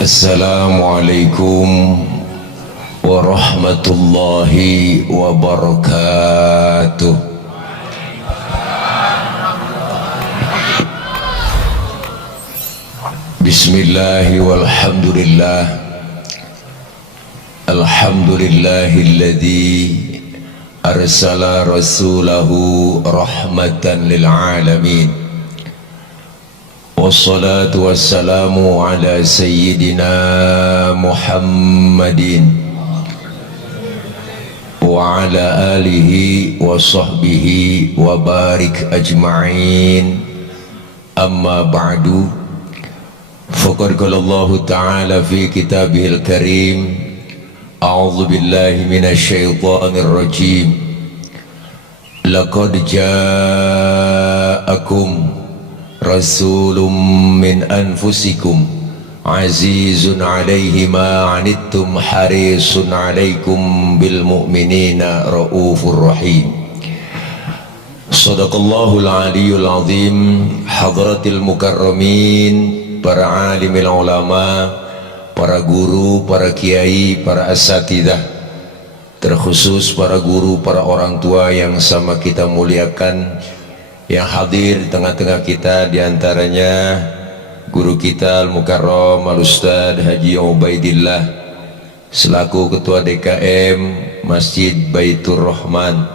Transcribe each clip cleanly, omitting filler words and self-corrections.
Assalamualaikum warahmatullahi wabarakatuh. Bismillahi walhamdulillah. Alhamdulillahilladzi arsala rasulahu rahmatan lil alamin. Wassalatu wassalamu ala sayyidina Muhammadin wa ala alihi wa sahbihi wa barik ajma'in. Amma ba'du, faqad qala Allah ta'ala fi kitabihil karim, a'udzu billahi minasy syaithanir rajim. Laqad ja'akum rasulun min anfusikum azizun alaihi ma anittum harisun alaikum bil mu'minina raufur rahim. Sadaqallahul aliyul azim. Hadratil mukarramin, para alimil ulama, para guru, para kiai, para asatidzah, terkhusus para guru, para orang tua yang sama kita muliakan, yang hadir di tengah-tengah kita, diantaranya guru kita Al-Mukarram Al-Ustadz Haji Ubaidillah selaku Ketua DKM Masjid Baitur Rahman,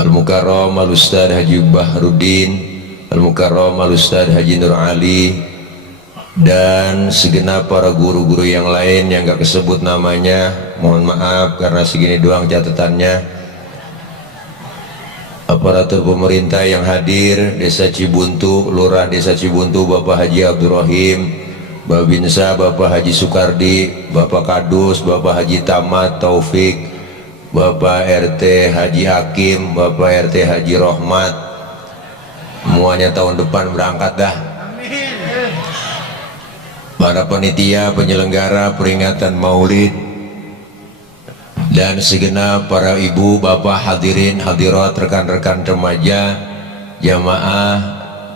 Al-Mukarram Al-Ustadz Haji Bahrudin, Al-Mukarram Al-Ustadz Haji Nur Ali, dan segenap para guru-guru yang lain yang gak kesebut namanya, mohon maaf karena segini doang catatannya. Aparatur pemerintah yang hadir, Desa Cibuntu, Lurah Desa Cibuntu, Bapak Haji Abdurrahim, Babinsa Bapak Haji Sukardi, Bapak Kadus, Bapak Haji Tamat Taufik, Bapak RT Haji Hakim, Bapak RT Haji Rohmat, semuanya tahun depan berangkat dah. Para panitia penyelenggara peringatan Maulid, dan segenap para ibu, bapak, hadirin, hadirat, rekan-rekan remaja, jamaah,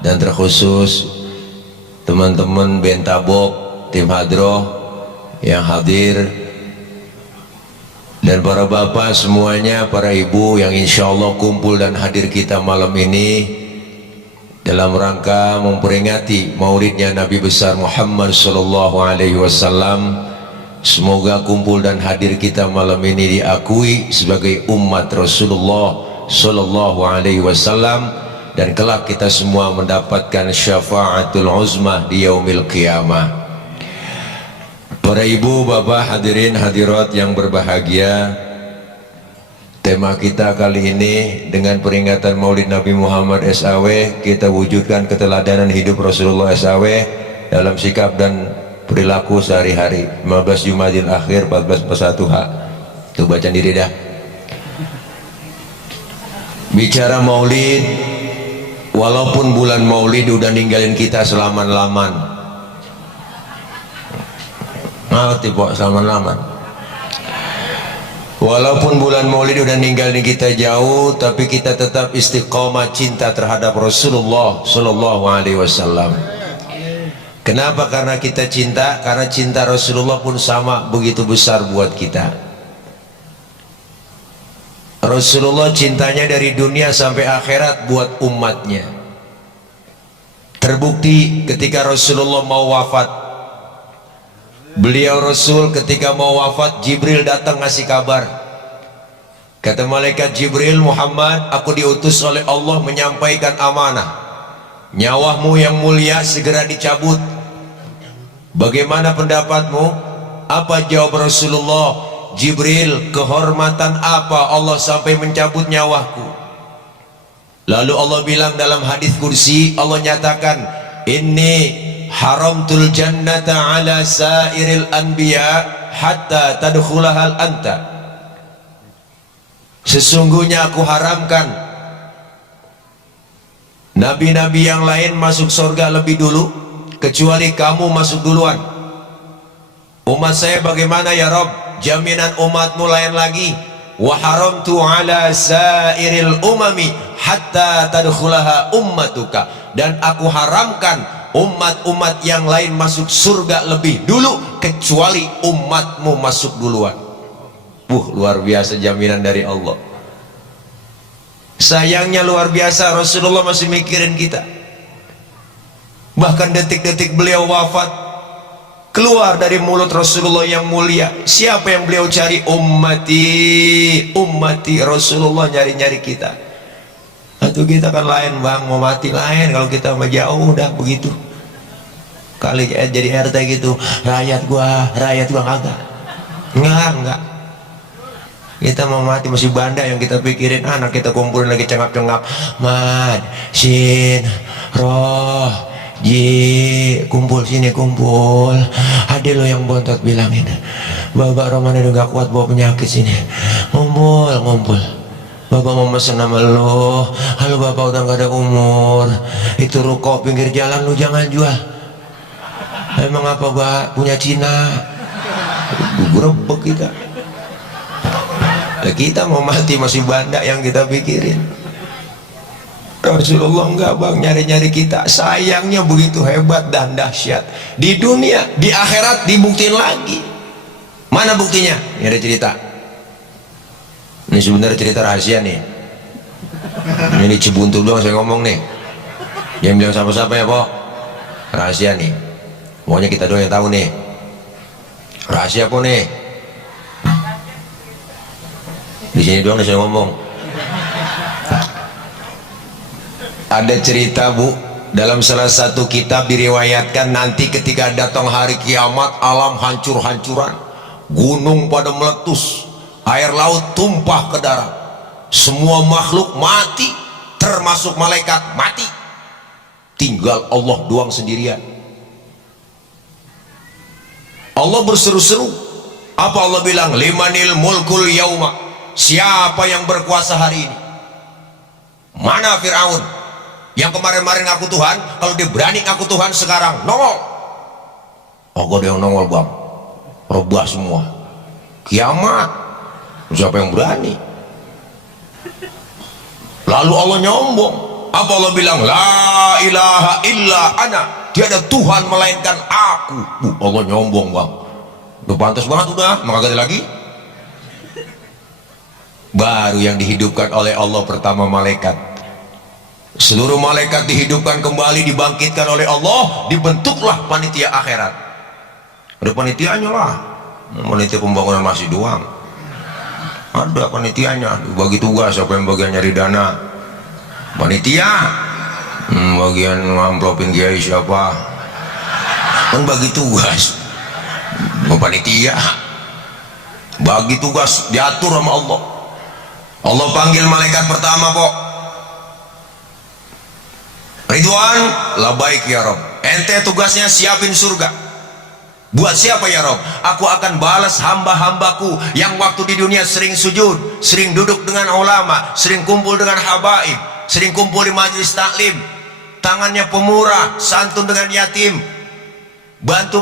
dan terkhusus teman-teman Bentabok, tim hadroh yang hadir, dan para bapak semuanya, para ibu yang insya Allah kumpul dan hadir kita malam ini dalam rangka memperingati maulidnya Nabi besar Muhammad sallallahu alaihi wasallam. Semoga kumpul dan hadir kita malam ini diakui sebagai umat Rasulullah sallallahu alaihi wasallam, dan kelak kita semua mendapatkan syafaatul uzmah di yaumil qiyamah. Para ibu, bapak, hadirin hadirat yang berbahagia, tema kita kali ini dengan peringatan Maulid Nabi Muhammad SAW, kita wujudkan keteladanan hidup Rasulullah SAW dalam sikap dan perilaku sehari-hari. 15 Jumadil Akhir 1441H. Tuh baca diri dah. Bicara maulid, walaupun bulan maulid udah ninggalin kita selaman-laman. Ngerti Pak, selaman-laman. Walaupun bulan maulid udah ninggalin kita jauh, tapi kita tetap istiqomah cinta terhadap Rasulullah sallallahu alaihi wasallam. Kenapa? Karena kita cinta, karena cinta Rasulullah pun sama begitu besar buat kita. Rasulullah cintanya dari dunia sampai akhirat buat umatnya. Terbukti ketika Rasulullah mau wafat, beliau Rasul ketika mau wafat, Jibril datang ngasih kabar. Kata malaikat Jibril, Muhammad, aku diutus oleh Allah menyampaikan amanah. Nyawamu yang mulia segera dicabut. Bagaimana pendapatmu? Apa jawab Rasulullah? Jibril, kehormatan apa Allah sampai mencabut nyawaku? Lalu Allah bilang dalam hadis kursi, Allah nyatakan, inni haramtul jannata ala sairil anbiya hatta tadkhulahal anta. Sesungguhnya aku haramkan nabi-nabi yang lain masuk surga lebih dulu, kecuali kamu masuk duluan. Umat saya bagaimana ya Rabb? Jaminan umatmu lain lagi. Wa haramtu ala sairil umami hatta tadkhulaha ummatuka. Dan aku haramkan umat-umat yang lain masuk surga lebih dulu kecuali umatmu masuk duluan. Luar biasa jaminan dari Allah. Sayangnya luar biasa, Rasulullah masih mikirin kita. Bahkan detik-detik beliau wafat, keluar dari mulut Rasulullah yang mulia, siapa yang beliau cari? Ummati, ummati. Rasulullah nyari-nyari kita. Atau kita kan lain bang, mau mati lain. Kalau kita mau jauh udah begitu. Kali jadi RT gitu, rakyat gua kagak. Enggak. Kita mau mati masih banda yang kita pikirin. Anak kita kumpulin lagi cengap-cengap. Mad, Sin, Roh, Ji, kumpul sini kumpul. Ada lo yang bontot bilangin, Bapak Roman udah gak kuat bawa penyakit sini. Ngumpul. Bapak mau mesen sama lo. Halo bapak udah gak ada umur. Itu ruko pinggir jalan lo jangan jual. Emang apa Pak? Punya Cina. Gerebek kita. Kita mau mati masih banda yang kita pikirin. Rasulullah enggak bang, nyari-nyari kita. Sayangnya begitu hebat dan dahsyat. Di dunia, di akhirat dibuktiin lagi. Mana buktinya? Ini ada cerita. Ini sebenarnya cerita rahasia nih. Ini Cibuntu doang saya ngomong nih. Jangan bilang siapa-siapa ya Pok. Rahasia nih. Pokoknya kita doang yang tahu nih. Rahasia apa nih? Di sini doang nih saya ngomong. Ada cerita Bu, dalam salah satu kitab diriwayatkan nanti ketika datang hari kiamat, alam hancur-hancuran, gunung pada meletus, air laut tumpah ke darat, semua makhluk mati, termasuk malaikat mati, tinggal Allah doang sendirian. Allah berseru-seru. Apa Allah bilang? Limanil mulkul yauma. Siapa yang berkuasa hari ini? Mana Fir'aun yang kemarin-kemarin ngaku Tuhan? Kalau dia berani ngaku Tuhan sekarang nongol. Oh ada yang nongol bang, robah semua. Kiamat. Siapa yang berani? Lalu Allah nyombong. Apa Allah bilang? La ilaha illa ana. Tiada Tuhan melainkan aku. Allah nyombong bang. Udah pantas banget udah, maka ada lagi. Baru yang dihidupkan oleh Allah pertama malaikat. Seluruh malaikat dihidupkan kembali, dibangkitkan oleh Allah, dibentuklah panitia akhirat. Ada panitianya lah. Panitia pembangunan masih doang. Ada panitianya, bagi tugas. Siapa yang bagian nyari dana? Panitia. Bagian ngamplopin kiai siapa? Kan bagi tugas. Panitia bagi tugas, diatur sama Allah. Allah panggil malaikat pertama Pok. Ridwan, labaik ya Rob. Ente tugasnya siapin surga. Buat siapa ya Rob? Aku akan balas hamba-hambaku yang waktu di dunia sering sujud, sering duduk dengan ulama, sering kumpul dengan habaib, sering kumpul di majelis taklim, tangannya pemurah, santun dengan yatim, bantu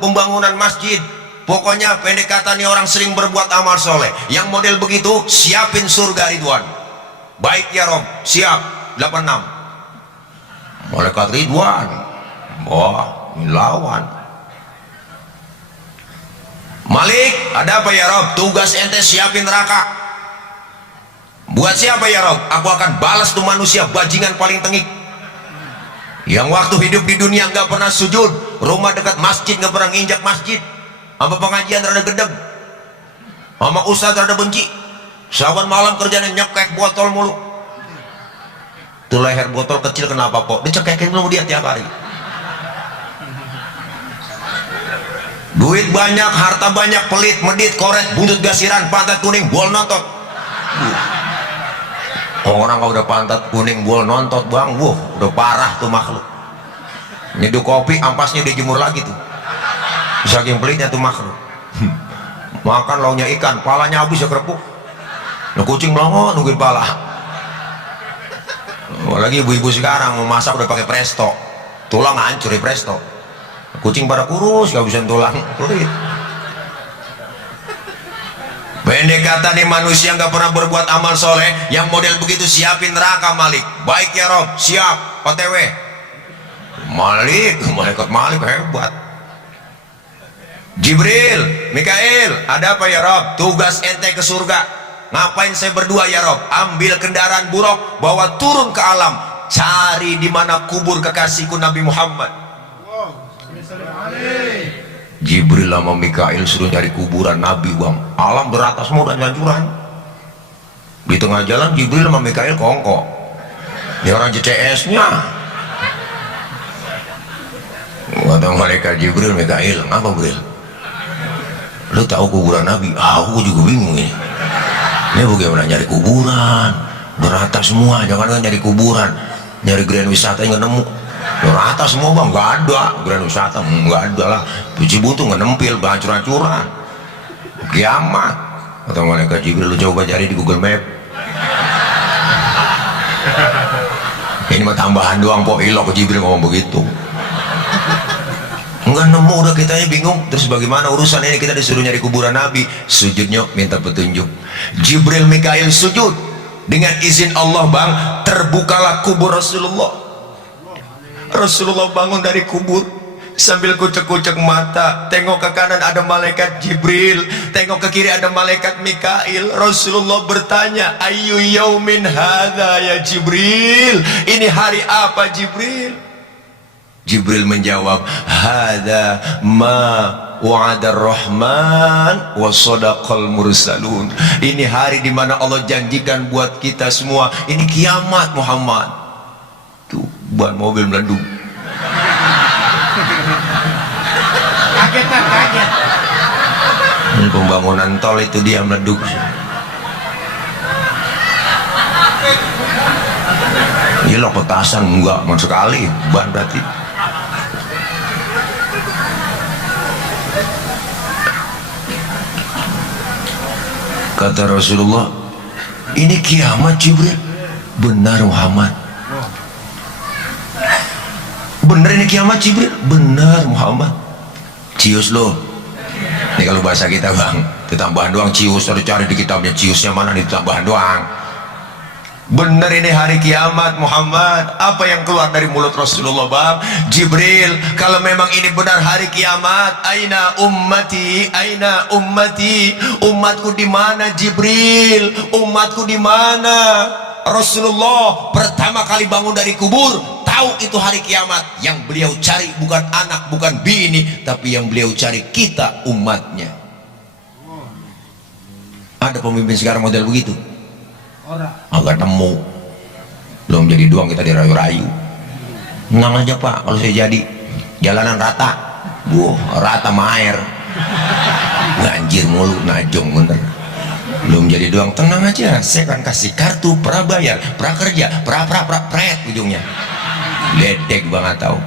pembangunan masjid. Pokoknya pendek kata nih orang sering berbuat amal soleh. Yang model begitu siapin surga Ridwan. Baik ya Rob, siap. 86 malaikat Ridwan. Wah, ini lawan. Malik, ada apa ya Rob? Tugas ente siapin neraka. Buat siapa ya Rob? Aku akan balas tuh manusia bajingan paling tengik, yang waktu hidup di dunia nggak pernah sujud, rumah dekat masjid nggak pernah nginjak masjid, sama pengajian rada gedeg, sama ustadz rada benci, saban malam kerjanya nyekek botol mulu. Tuh leher botol kecil kenapa Pok? Dicekekin dulu dia tiap hari. Duit banyak, harta banyak, pelit, medit, koret, buntut gasiran, pantat kuning, bol nontot. Orang kalau udah pantat kuning, bol nontot bang, udah parah tuh makhluk. Nyeduh kopi, ampasnya dijemur lagi tuh. Saking pelitnya tuh makhluk. Makan launya ikan, palanya habis ya kerepuk. Nah, kucing melongo nungguin pala. Lagi ibu-ibu sekarang mau masak udah pakai presto, tulang hancur ya presto. Kucing pada kurus, gak bisa tulang kulit. Pendek kata nih manusia nggak pernah berbuat amal soleh, yang model begitu siapin neraka Malik. Baik ya Rob, siap. OTW Malik, malaikat Malik hebat. Jibril, Mikail, ada apa ya Rob? Tugas ente ke surga. Ngapain saya berdua ya Rob? Ambil kendaraan buruk, bawa turun ke alam, cari di mana kubur kekasihku Nabi Muhammad. Jibril sama Mikail suruh cari kuburan Nabi, bang. Alam beratas mau dan hancuran. Di tengah jalan Jibril sama Mikail kongkok. Dia orang JCS-nya. Kata malaikat Jibril, Mikail, ngapa Bril? Lu tahu kuburan Nabi? Aku juga bingung ini. Ini bagaimana nyari kuburan? Berata semua, jangan nyari kuburan, nyari grand wisata yang nggak nemu. Berata semua bang, nggak ada grand wisata, nggak ada lah. Puji buntu nggak nempel, hancur-hancuran. Kiamat. Kata malaikat Jibril, lu coba cari di Google Map. Ini mah tambahan doang, po ilok Jibril ngomong begitu. Enggak nemu, udah kitanya bingung. Terus bagaimana urusan ini? Kita disuruh nyari kuburan Nabi, sujudnya minta petunjuk. Jibril Mikail sujud, dengan izin Allah bang, terbukalah kubur Rasulullah. Rasulullah bangun dari kubur sambil kucek-kucek mata, tengok ke kanan ada malaikat Jibril, tengok ke kiri ada malaikat Mikail. Rasulullah bertanya, ayyu yaumin hadza ya Jibril, ini hari apa Jibril? Jibril menjawab, hadza ma wa'ada ar-Rahman wa sadaqal mursalun. Ini hari di mana Allah janjikan buat kita semua. Ini kiamat Muhammad. Tuh, ban mobil meleduk. Kaget. Ini pembangunan tol itu dia meleduk. Gila petasan enggak, sama sekali ban berarti. Kata Rasulullah, ini kiamat Jibril. Benar Muhammad. Benar ini kiamat Jibril. Benar Muhammad. Cius loh. Ini kalau bahasa kita bang, itu tambahan doang cius. Harus cari di kitabnya ciusnya mana, itu tambahan doang. Benar ini hari kiamat Muhammad. Apa yang keluar dari mulut Rasulullah bang? Jibril, kalau memang ini benar hari kiamat, aina ummati, aina ummati, umatku di mana Jibril? Umatku di mana? Rasulullah pertama kali bangun dari kubur, tahu itu hari kiamat. Yang beliau cari bukan anak, bukan bini, tapi yang beliau cari kita umatnya. Ada pemimpin sekarang model begitu? Agak nemu, belum jadi doang kita dirayu-rayu. Tenang aja Pak, kalau saya jadi jalanan rata, rata maer, banjir mulu, najong bener. Belum jadi doang, tenang aja, saya akan kasih kartu prabayar, prakerja, pret ujungnya. Ledek banget tahu.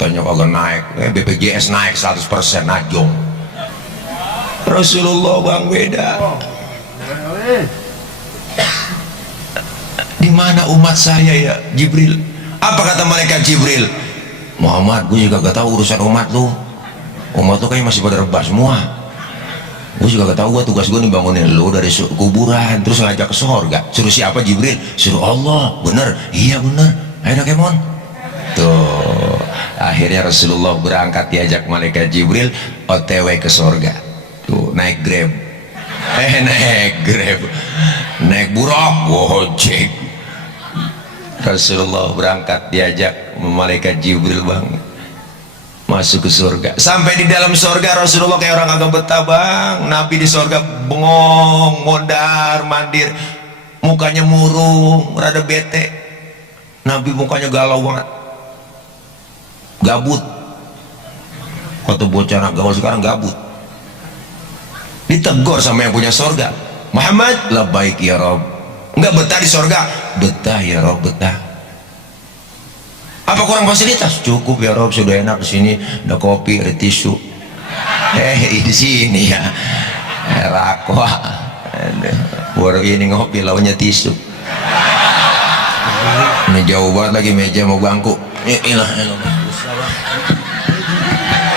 Tanya kagak naik, BPJS naik 100%, najong. Rasulullah bang beda. Di mana umat saya ya Jibril? Apa kata malaikat Jibril? Muhammad, gue juga gak tahu urusan umat lu. Umat lu kayaknya masih pada rebah semua. Gue juga gak tahu, gue tugas gue nih bangunin lu dari kuburan terus ngajak ke surga. Suruh siapa Jibril? Suruh Allah. Bener? Iya bener. Ayo Kemon. Tuh, akhirnya Rasulullah berangkat diajak malaikat Jibril OTW ke surga. Tuh, naik Grab. Naik Grab, naik buruk, gojek. Rasulullah berangkat diajak malaikat Jibril bang, masuk ke surga. Sampai di dalam surga Rasulullah kayak orang agak betah bang. Nabi di surga bengong, mondar mandir, mukanya murung, rada bete. Nabi mukanya galau banget, gabut. Kata bocah anak gaul sekarang gabut. Ditegur sama yang punya surga, Muhammad, labbaik ya Rob. Enggak betah di surga? Betah ya Rob, betah. Apa kurang fasilitas? Cukup ya Rob, sudah enak di sini, ada kopi, ada tisu. Di sini ya, rakwa. Baru ini ngopi, lawannya tisu. Ini jauh banget lagi meja mau bangku. Ilah.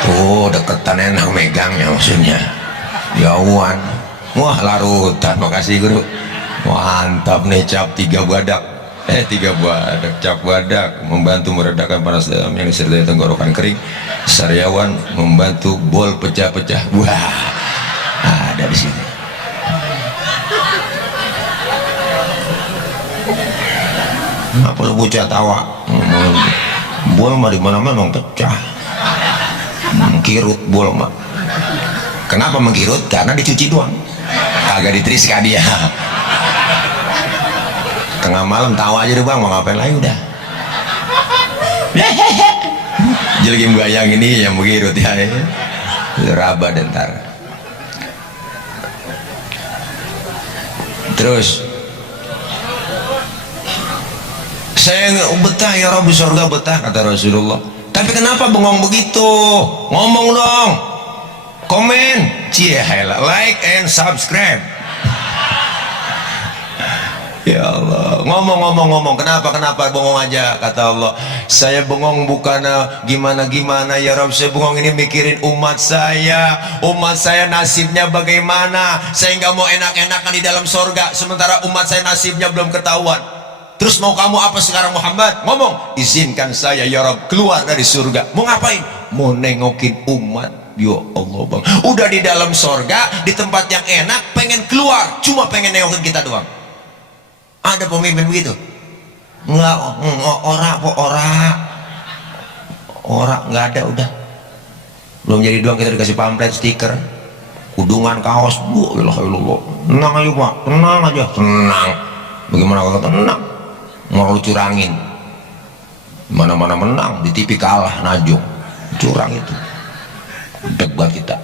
Tuh deketan enak megangnya maksudnya. Jauhan, wah larutan. Makasih guru, mantap nih cap 3 badak. 3 badak. Cap badak membantu meredakan panas dalam yang disertai tenggorokan kering. Sariawan membantu bol pecah-pecah. Wah, ada di sini. Apa lu bocah tawa? Bol mah di mana-mana memang pecah. Mengkirut bol mah. Kenapa mengkirut? Karena dicuci doang. Agak ditriskan dia. Tengah malam tawa aja deh bang, mau ngapain lagi udah. Jadi bayang ini yang mengkirut ya. Raba dan tar. Terus saya betah ya Rabbi surga betah kata Rasulullah. Tapi kenapa bengong begitu? Ngomong dong, komen, like and subscribe. Ya Allah, ngomong. Kenapa bengong aja? Kata Allah, saya bengong bukan gimana ya Rabb. Saya bengong ini mikirin umat saya nasibnya bagaimana. Saya nggak mau enak-enakan di dalam sorga, sementara umat saya nasibnya belum ketahuan. Terus mau kamu apa sekarang Muhammad? Ngomong, izinkan saya ya Rabb keluar dari surga. Mau ngapain? Mau nengokin umat. Ya Allah bang, udah di dalam sorga, di tempat yang enak, pengen keluar, cuma pengen nengokin kita doang. Ada pemimpin begitu? Enggak, ora nggak ada udah. Belum jadi doang kita dikasih pamflet, stiker, kudungan, kaos. Ilah. Tenang aja pak, tenang aja, tenang. Bagaimana kalau tenang? Mau lu curangin, mana-mana menang, di TV kalah, najung, curang itu, debat kita.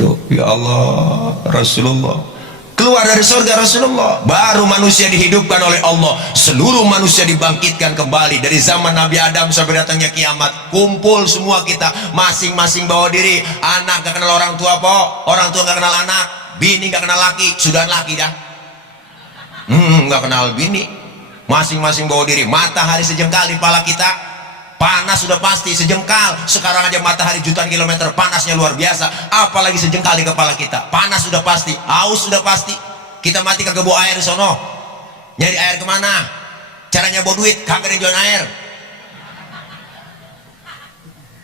Tuh, ya Allah, Rasulullah keluar dari surga Rasulullah, baru manusia dihidupkan oleh Allah, seluruh manusia dibangkitkan kembali dari zaman Nabi Adam sampai datangnya kiamat. Kumpul semua kita, masing-masing bawa diri. Anak gak kenal orang tua po, orang tua gak kenal anak, bini gak kenal laki, sudah laki dah. Nggak kenal bini, masing-masing bawa diri. Matahari sejengkal di kepala kita, panas sudah pasti sejengkal. Sekarang aja matahari jutaan kilometer, panasnya luar biasa, apalagi sejengkal di kepala kita. Panas sudah pasti, haus sudah pasti. Kita mati kagak bawa air di sono, nyari air kemana? Caranya bawa duit, kagak ada yang jualan air.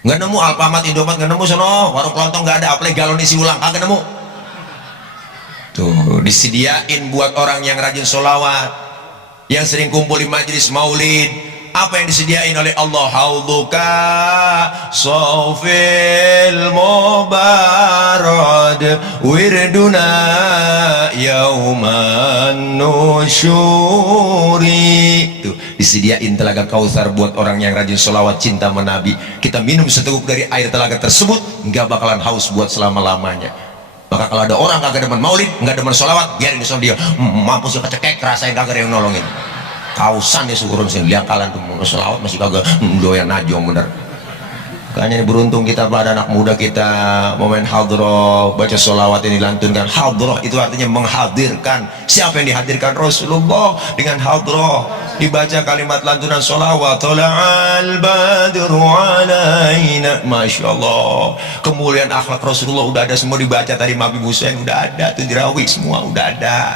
Nggak nemu Alfamart, Indomaret nggak nemu sono, warung kelontong nggak ada, apalagi galon isi ulang kagak nemu. Tuh, disediain buat orang yang rajin sholawat, yang sering kumpul di majelis maulid. Apa yang disediain oleh Allah? Haudhuka sofil mubarad wirduna yauman nusyuri. Tuh, disediain telaga Kautsar buat orang yang rajin sholawat, cinta menabi. Kita minum seteguk dari air telaga tersebut, nggak bakalan haus buat selama-lamanya. Maka kalau ada orang kagak demen maulid, nggak demen sholawat, biarin di sana dia, mampus ya kecekek, rasain kagak ada yang nolongin. Kausan dia syukurin sini, liang kalian tuh sholawat masih kagak doyan najong bener. Makanya beruntung kita pada anak muda kita momen hadroh, baca sholawat ini lantunkan. Hadroh itu artinya menghadirkan. Siapa yang dihadirkan? Rasulullah. Dengan hadroh dibaca kalimat lantunan sholawat, tola'al badru alaina. Masya Allah, kemuliaan akhlak Rasulullah udah ada semua dibaca. Tadi Nabi Musa yang udah ada tuh di rawi, semua udah ada.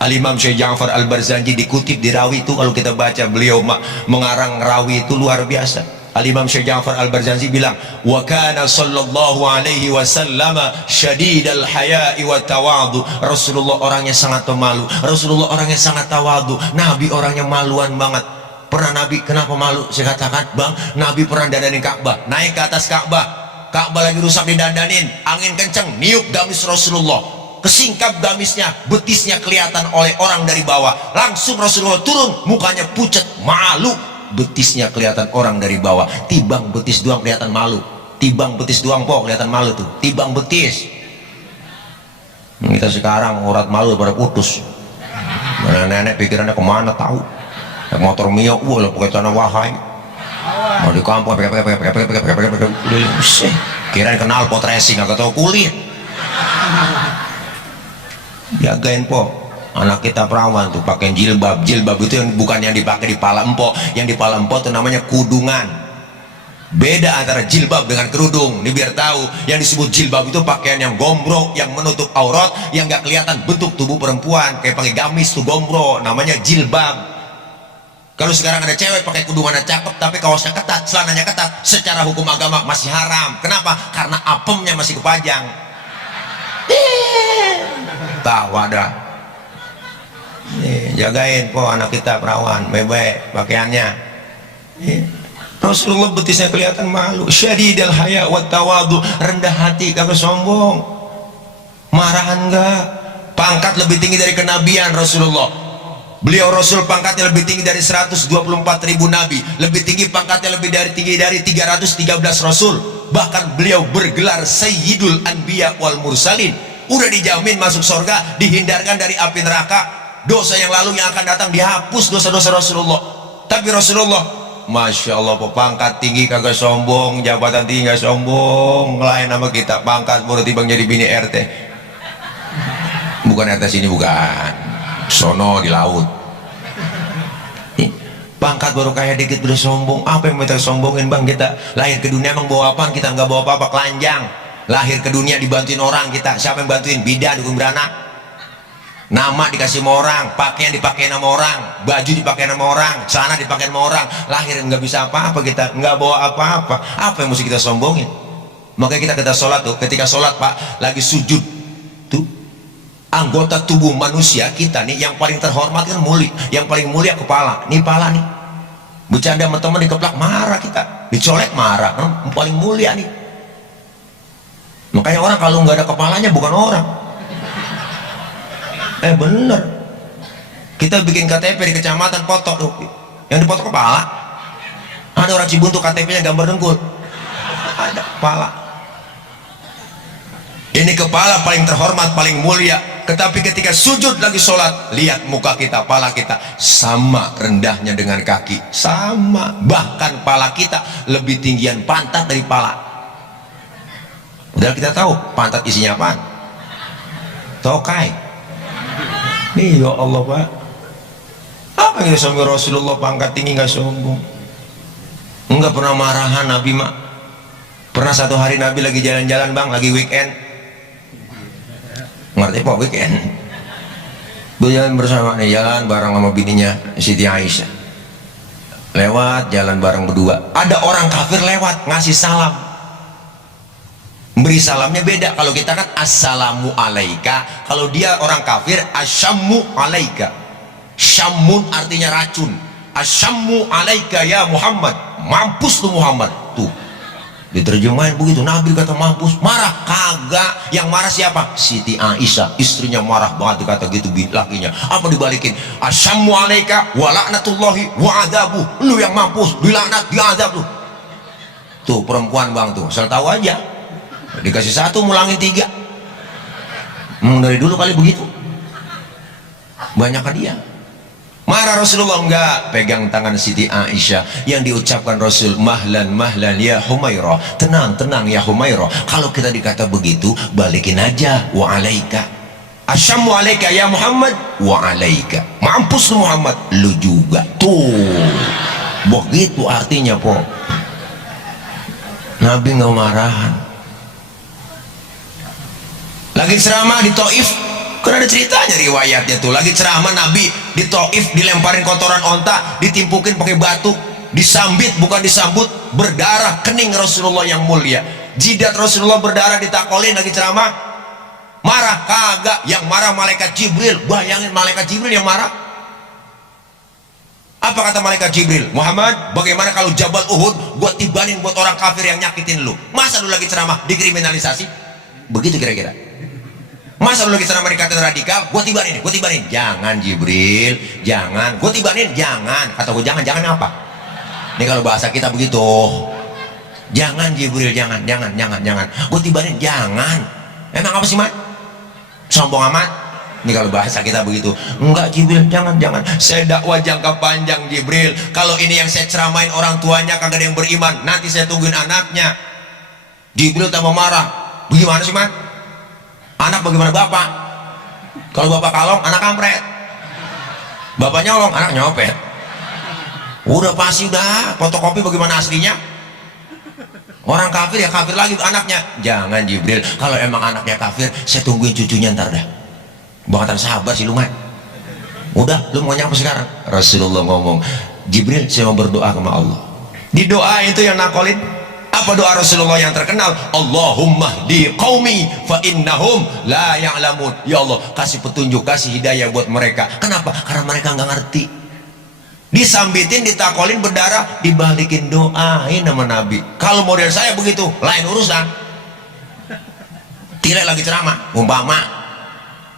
Al-Imam Syekh Ja'far Al-Barzanji dikutip di rawi itu, kalau kita baca beliau mengarang rawi itu luar biasa. Al-Imam Syekh Ja'far Al-Barzanji bilang, wa kana sallallahu alaihi wasallam syadidal haya'i wa tawadu. Rasulullah orangnya sangat pemalu, Rasulullah orangnya sangat tawadu. Nabi orangnya maluan banget. Pernah Nabi kenapa malu? Saya katakan bang, Nabi pernah dandanin Ka'bah, naik ke atas Ka'bah, Ka'bah lagi rusak didandanin, angin kenceng, niup gamis Rasulullah, kesingkap gamisnya, betisnya kelihatan oleh orang dari bawah. Langsung Rasulullah turun, mukanya pucat, malu. Betisnya kelihatan orang dari bawah. Tibang betis doang kelihatan malu, tibang betis doang po kelihatan malu tuh, tibang betis. Kita sekarang urat malu pada putus. Mana nenek pikirannya kemana tahu? Motor Mio, wah pakai tanah wahai. Mau di kampung, kirain kenal pot racing, agak tahu kulit. Jagain po. Anak kita perawan tuh pakai jilbab. Jilbab itu yang bukan yang dipakai di pala empok, yang di pala empok itu namanya kudungan. Beda antara jilbab dengan kerudung. Ini biar tahu, yang disebut jilbab itu pakaian yang gombrong, yang menutup aurat, yang gak kelihatan bentuk tubuh perempuan, kayak pakai gamis tuh gombrong, namanya jilbab. Kalau sekarang ada cewek pakai kudungannya cakep tapi kaosnya ketat, celananya ketat, secara hukum agama masih haram. Kenapa? Karena apemnya masih kepajang. Tahu ada. Nih, jagain po anak kita perawan, baik-baik pakaiannya. Rasulullah betisnya kelihatan malu, syadidal haya wa tawadu, rendah hati, kagak sombong, marahan enggak, pangkat lebih tinggi dari kenabian Rasulullah. Beliau Rasul pangkatnya lebih tinggi dari 124.000 nabi, lebih tinggi pangkatnya lebih tinggi dari 313 Rasul. Bahkan beliau bergelar Sayyidul Anbiya wal Mursalin. Udah dijamin masuk surga, dihindarkan dari api neraka, dosa yang lalu yang akan datang dihapus dosa-dosa Rasulullah. Tapi Rasulullah, Masya Allah, pangkat tinggi kagak sombong, jabatan tinggi kagak sombong, ngelain nama kita, pangkat baru tiba jadi bini RT. Bukan RT sini, bukan, sono di laut. Pangkat baru kaya dikit udah sombong. Apa yang kita sombongin bang? Kita lahir ke dunia emang bawa apaan? Kita nggak bawa apa-apa, kelanjang. Lahir ke dunia dibantuin orang kita. Siapa yang bantuin? Bidan, dukun beranak. Nama dikasih sama orang, pakaian dipakai sama orang, baju dipakai sama orang, celana dipakai sama orang. Lahir nggak bisa apa-apa, kita nggak bawa apa-apa. Apa yang mesti kita sombongin? Makanya kita sholat tuh, ketika sholat pak lagi sujud tuh, anggota tubuh manusia kita nih yang paling terhormat kan mulia, yang paling mulia kepala. Nih kepala nih, bercanda sama teman dikeplak marah kita, dicolek marah, paling mulia nih. Makanya orang kalau nggak ada kepalanya bukan orang. Bener, kita bikin KTP di kecamatan foto tuh, yang dipoto kepala. Ada orang Cibuntu KTP nya gambar dengkul, ada kepala. Ini kepala paling terhormat, paling mulia. Tetapi ketika sujud lagi sholat, lihat muka kita, pala kita sama rendahnya dengan kaki, sama. Bahkan pala kita lebih tinggian pantat dari pala. Udah kita tahu pantat isinya apaan? Tokai. Nih ya Allah pak, apa yang sama Rasulullah pangkat tinggi nggak sombong, nggak pernah marahan Nabi mak. Pernah satu hari Nabi lagi jalan-jalan bang, lagi weekend, ngerti pak weekend, berjalan bersama nih, jalan bareng sama bininya Siti Aisyah, lewat jalan bareng berdua, ada orang kafir lewat ngasih salam. Beri salamnya beda. Kalau kita kan assalamu alaika, kalau dia orang kafir asyammu alaika. Syammun artinya racun, asyammu alaika ya Muhammad, mampus lu Muhammad. Tuh diterjemahin begitu. Nabi kata mampus, marah kagak. Yang marah siapa? Siti Aisyah, istrinya marah banget dikata gitu lakinya. Apa dibalikin? Asyammu alaika wa laknatullahi wa adabu. Lu yang mampus, dilaknat, diadab lu. Tuh perempuan bang tuh, asal tahu aja, dikasih satu mulangin tiga. Dari dulu kali begitu, banyak dia. Marah Rasulullah enggak, pegang tangan Siti Aisyah yang diucapkan Rasul, mahlan mahlan ya Humairah, tenang tenang ya Humairah. Kalau kita dikata begitu balikin aja, wa alaika asyammu alaika ya Muhammad, wa alaika mampus lu Muhammad, lu juga. Tuh begitu artinya po. Nabi nggak marahan. Lagi ceramah di Taif, kan ada ceritanya riwayatnya tuh. Lagi ceramah Nabi di Taif, dilemparin kotoran onta, ditimpukin pakai batu, disambit bukan disambut, berdarah, kening Rasulullah yang mulia. Jidat Rasulullah berdarah, ditakolin lagi ceramah. Marah kagak, yang marah malaikat Jibril. Bayangin malaikat Jibril yang marah. Apa kata malaikat Jibril? Muhammad, bagaimana kalau Jabal Uhud buat tibanin buat orang kafir yang nyakitin lu? Masa lu lagi ceramah dikriminalisasi? Begitu kira-kira. Masa lu lagi ceramah dikatain radikal, gua tibanin, gua tibanin. Jangan Jibril, jangan. Gua tibanin, jangan. Kata gua jangan, jangan apa? Ini kalau bahasa kita begitu. Jangan Jibril, jangan, jangan, jangan, jangan. Gua tibanin, jangan. Emang apa sih, Mat? Sombong amat. Ini kalau bahasa kita begitu. Enggak Jibril, jangan, jangan. Saya dakwah jangka panjang Jibril. Kalau ini yang saya ceramain orang tuanya kagak ada yang beriman, nanti saya tungguin anaknya. Jibril tambah marah. Bagaimana sih, Mat? Anak bagaimana bapak? Kalau bapak kalong, anak kampret. Bapak nyolong, anak nyopet. Udah pasti udah, fotokopi bagaimana aslinya? Orang kafir ya kafir lagi anaknya. Jangan Jibril, kalau emang anaknya kafir saya tungguin cucunya ntar dah. Bukan sabar sih lu mah. Udah, lu mau nyapa sekarang? Rasulullah ngomong, Jibril saya mau berdoa sama Allah. Di doa itu yang nakolin apa doa Rasulullah yang terkenal? Allahumma di qaumi fa innahum la ya'lamun. Ya Allah, kasih petunjuk, kasih hidayah buat mereka. Kenapa? Karena mereka nggak ngerti. Disambitin, ditakolin, berdarah, dibalikin, doain nama Nabi. Kalau model saya begitu, lain urusan. Tidak lagi ceramah, umpama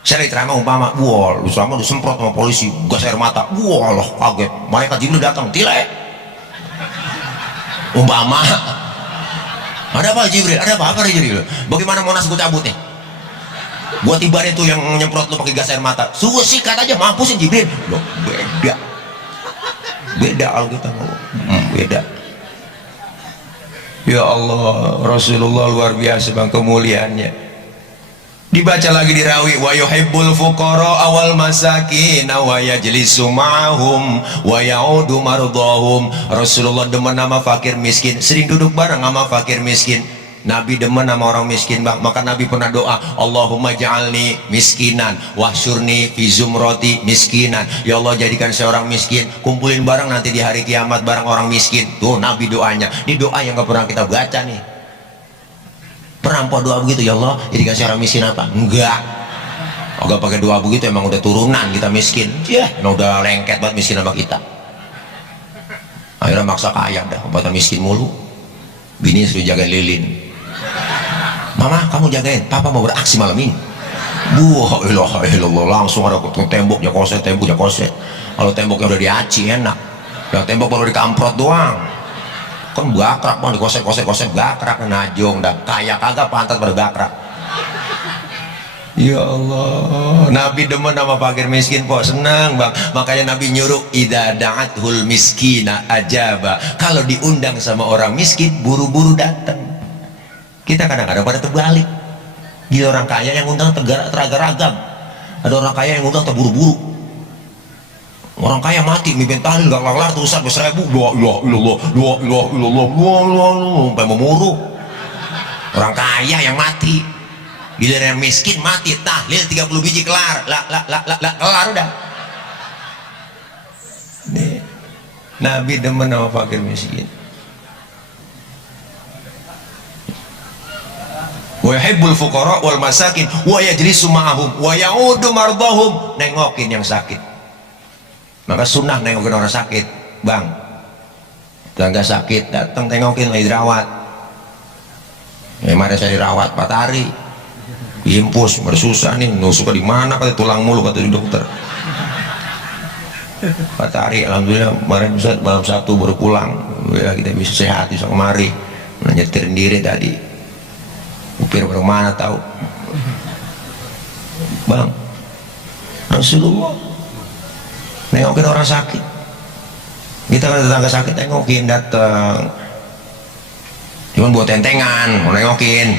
saya lagi ceramah, umpama, wah, lu selama disemprot sama polisi, gas air mata, wah loh, kaget, malaikat Jibril datang, tidak. Umpama, ada apa Jibril? Ada apa Jibril? Bagaimana Monas gue cabut nih? Buat ibarat itu yang nyemprot lu pakai gas air mata, suruh sikat aja, mampusin Jibril. Loh, beda kalau kita ngomong, beda. Ya Allah, Rasulullah luar biasa bang kemuliaannya. Dibaca lagi di rawi, wa yuhibbul fuqara awal masakin wa yajlisu ma'ahum wa ya'udu mardahum. Rasulullah demen nama fakir miskin, sering duduk bareng sama fakir miskin. Nabi demen sama orang miskin bang, maka Nabi pernah doa, Allahumma ja'alni miskinan wahsyurni fi zumrati miskinan. Ya Allah, jadikan saya orang miskin, kumpulin bareng nanti di hari kiamat bareng orang miskin. Tuh Nabi doanya. Ini doa yang gak pernah kita baca nih. Pernah doa begitu, ya Allah jadikan saya orang miskin apa? Enggak. Enggak pakai doa begitu, emang udah turunan kita miskin. Ya, emang udah lengket banget miskin sama kita. Akhirnya maksa kaya dah, obatnya miskin mulu. Bini suruh jagain lilin. Mama kamu jagain, papa mau beraksi malam ini. Wah, ilaha illallah, langsung ada temboknya koset, temboknya koset. Kalau temboknya udah diaci enak. Yang tembok baru dikamprot doang. Kan gakrak bang, dikosek-kosek gakrak, najong dah, kaya kagak pantas pada gakrak. Ya Allah, Nabi demen sama fakir miskin kok, senang bang. Makanya Nabi nyuruh idza da'athul miskina ajaba. Kalau diundang sama orang miskin buru-buru datang. Kita kadang-kadang pada terbalik. Gila, orang kaya yang undang teragak-ragam, ada orang kaya yang undang terburu-buru. Orang kaya mati mimpin tahlil gak kelar tuh Ustaz seribu, la ilaha illallah, la ilaha illallah, sampai memuruh. Orang kaya yang mati, giliran miskin mati tahlil 30 biji kelar, kelar udah. Nih, Nabi demen sama fakir miskin. Wa yuhibbul fuqara wal masakin wa yajlisu ma'ahum wa ya'udu mardahum, nengokin yang sakit. Maka sunnah nengokin orang sakit bang. Tetangga sakit datang tengokin, lagi dirawat. Kemarin saya dirawat 4 hari, impus bersusah nih, nusuk di mana kata tulang mulu kata dokter. 4 hari alhamdulillah. Kemarin Ustaz malam Sabtu baru pulang, ya kita bisa sehat bisa kemari. Nyetirin diri tadi, upir baru mana tahu bang. Rasulullah nengokin orang sakit. Kita kan tetangga sakit nengokin, datang cuman buat tentengan, mau nengokin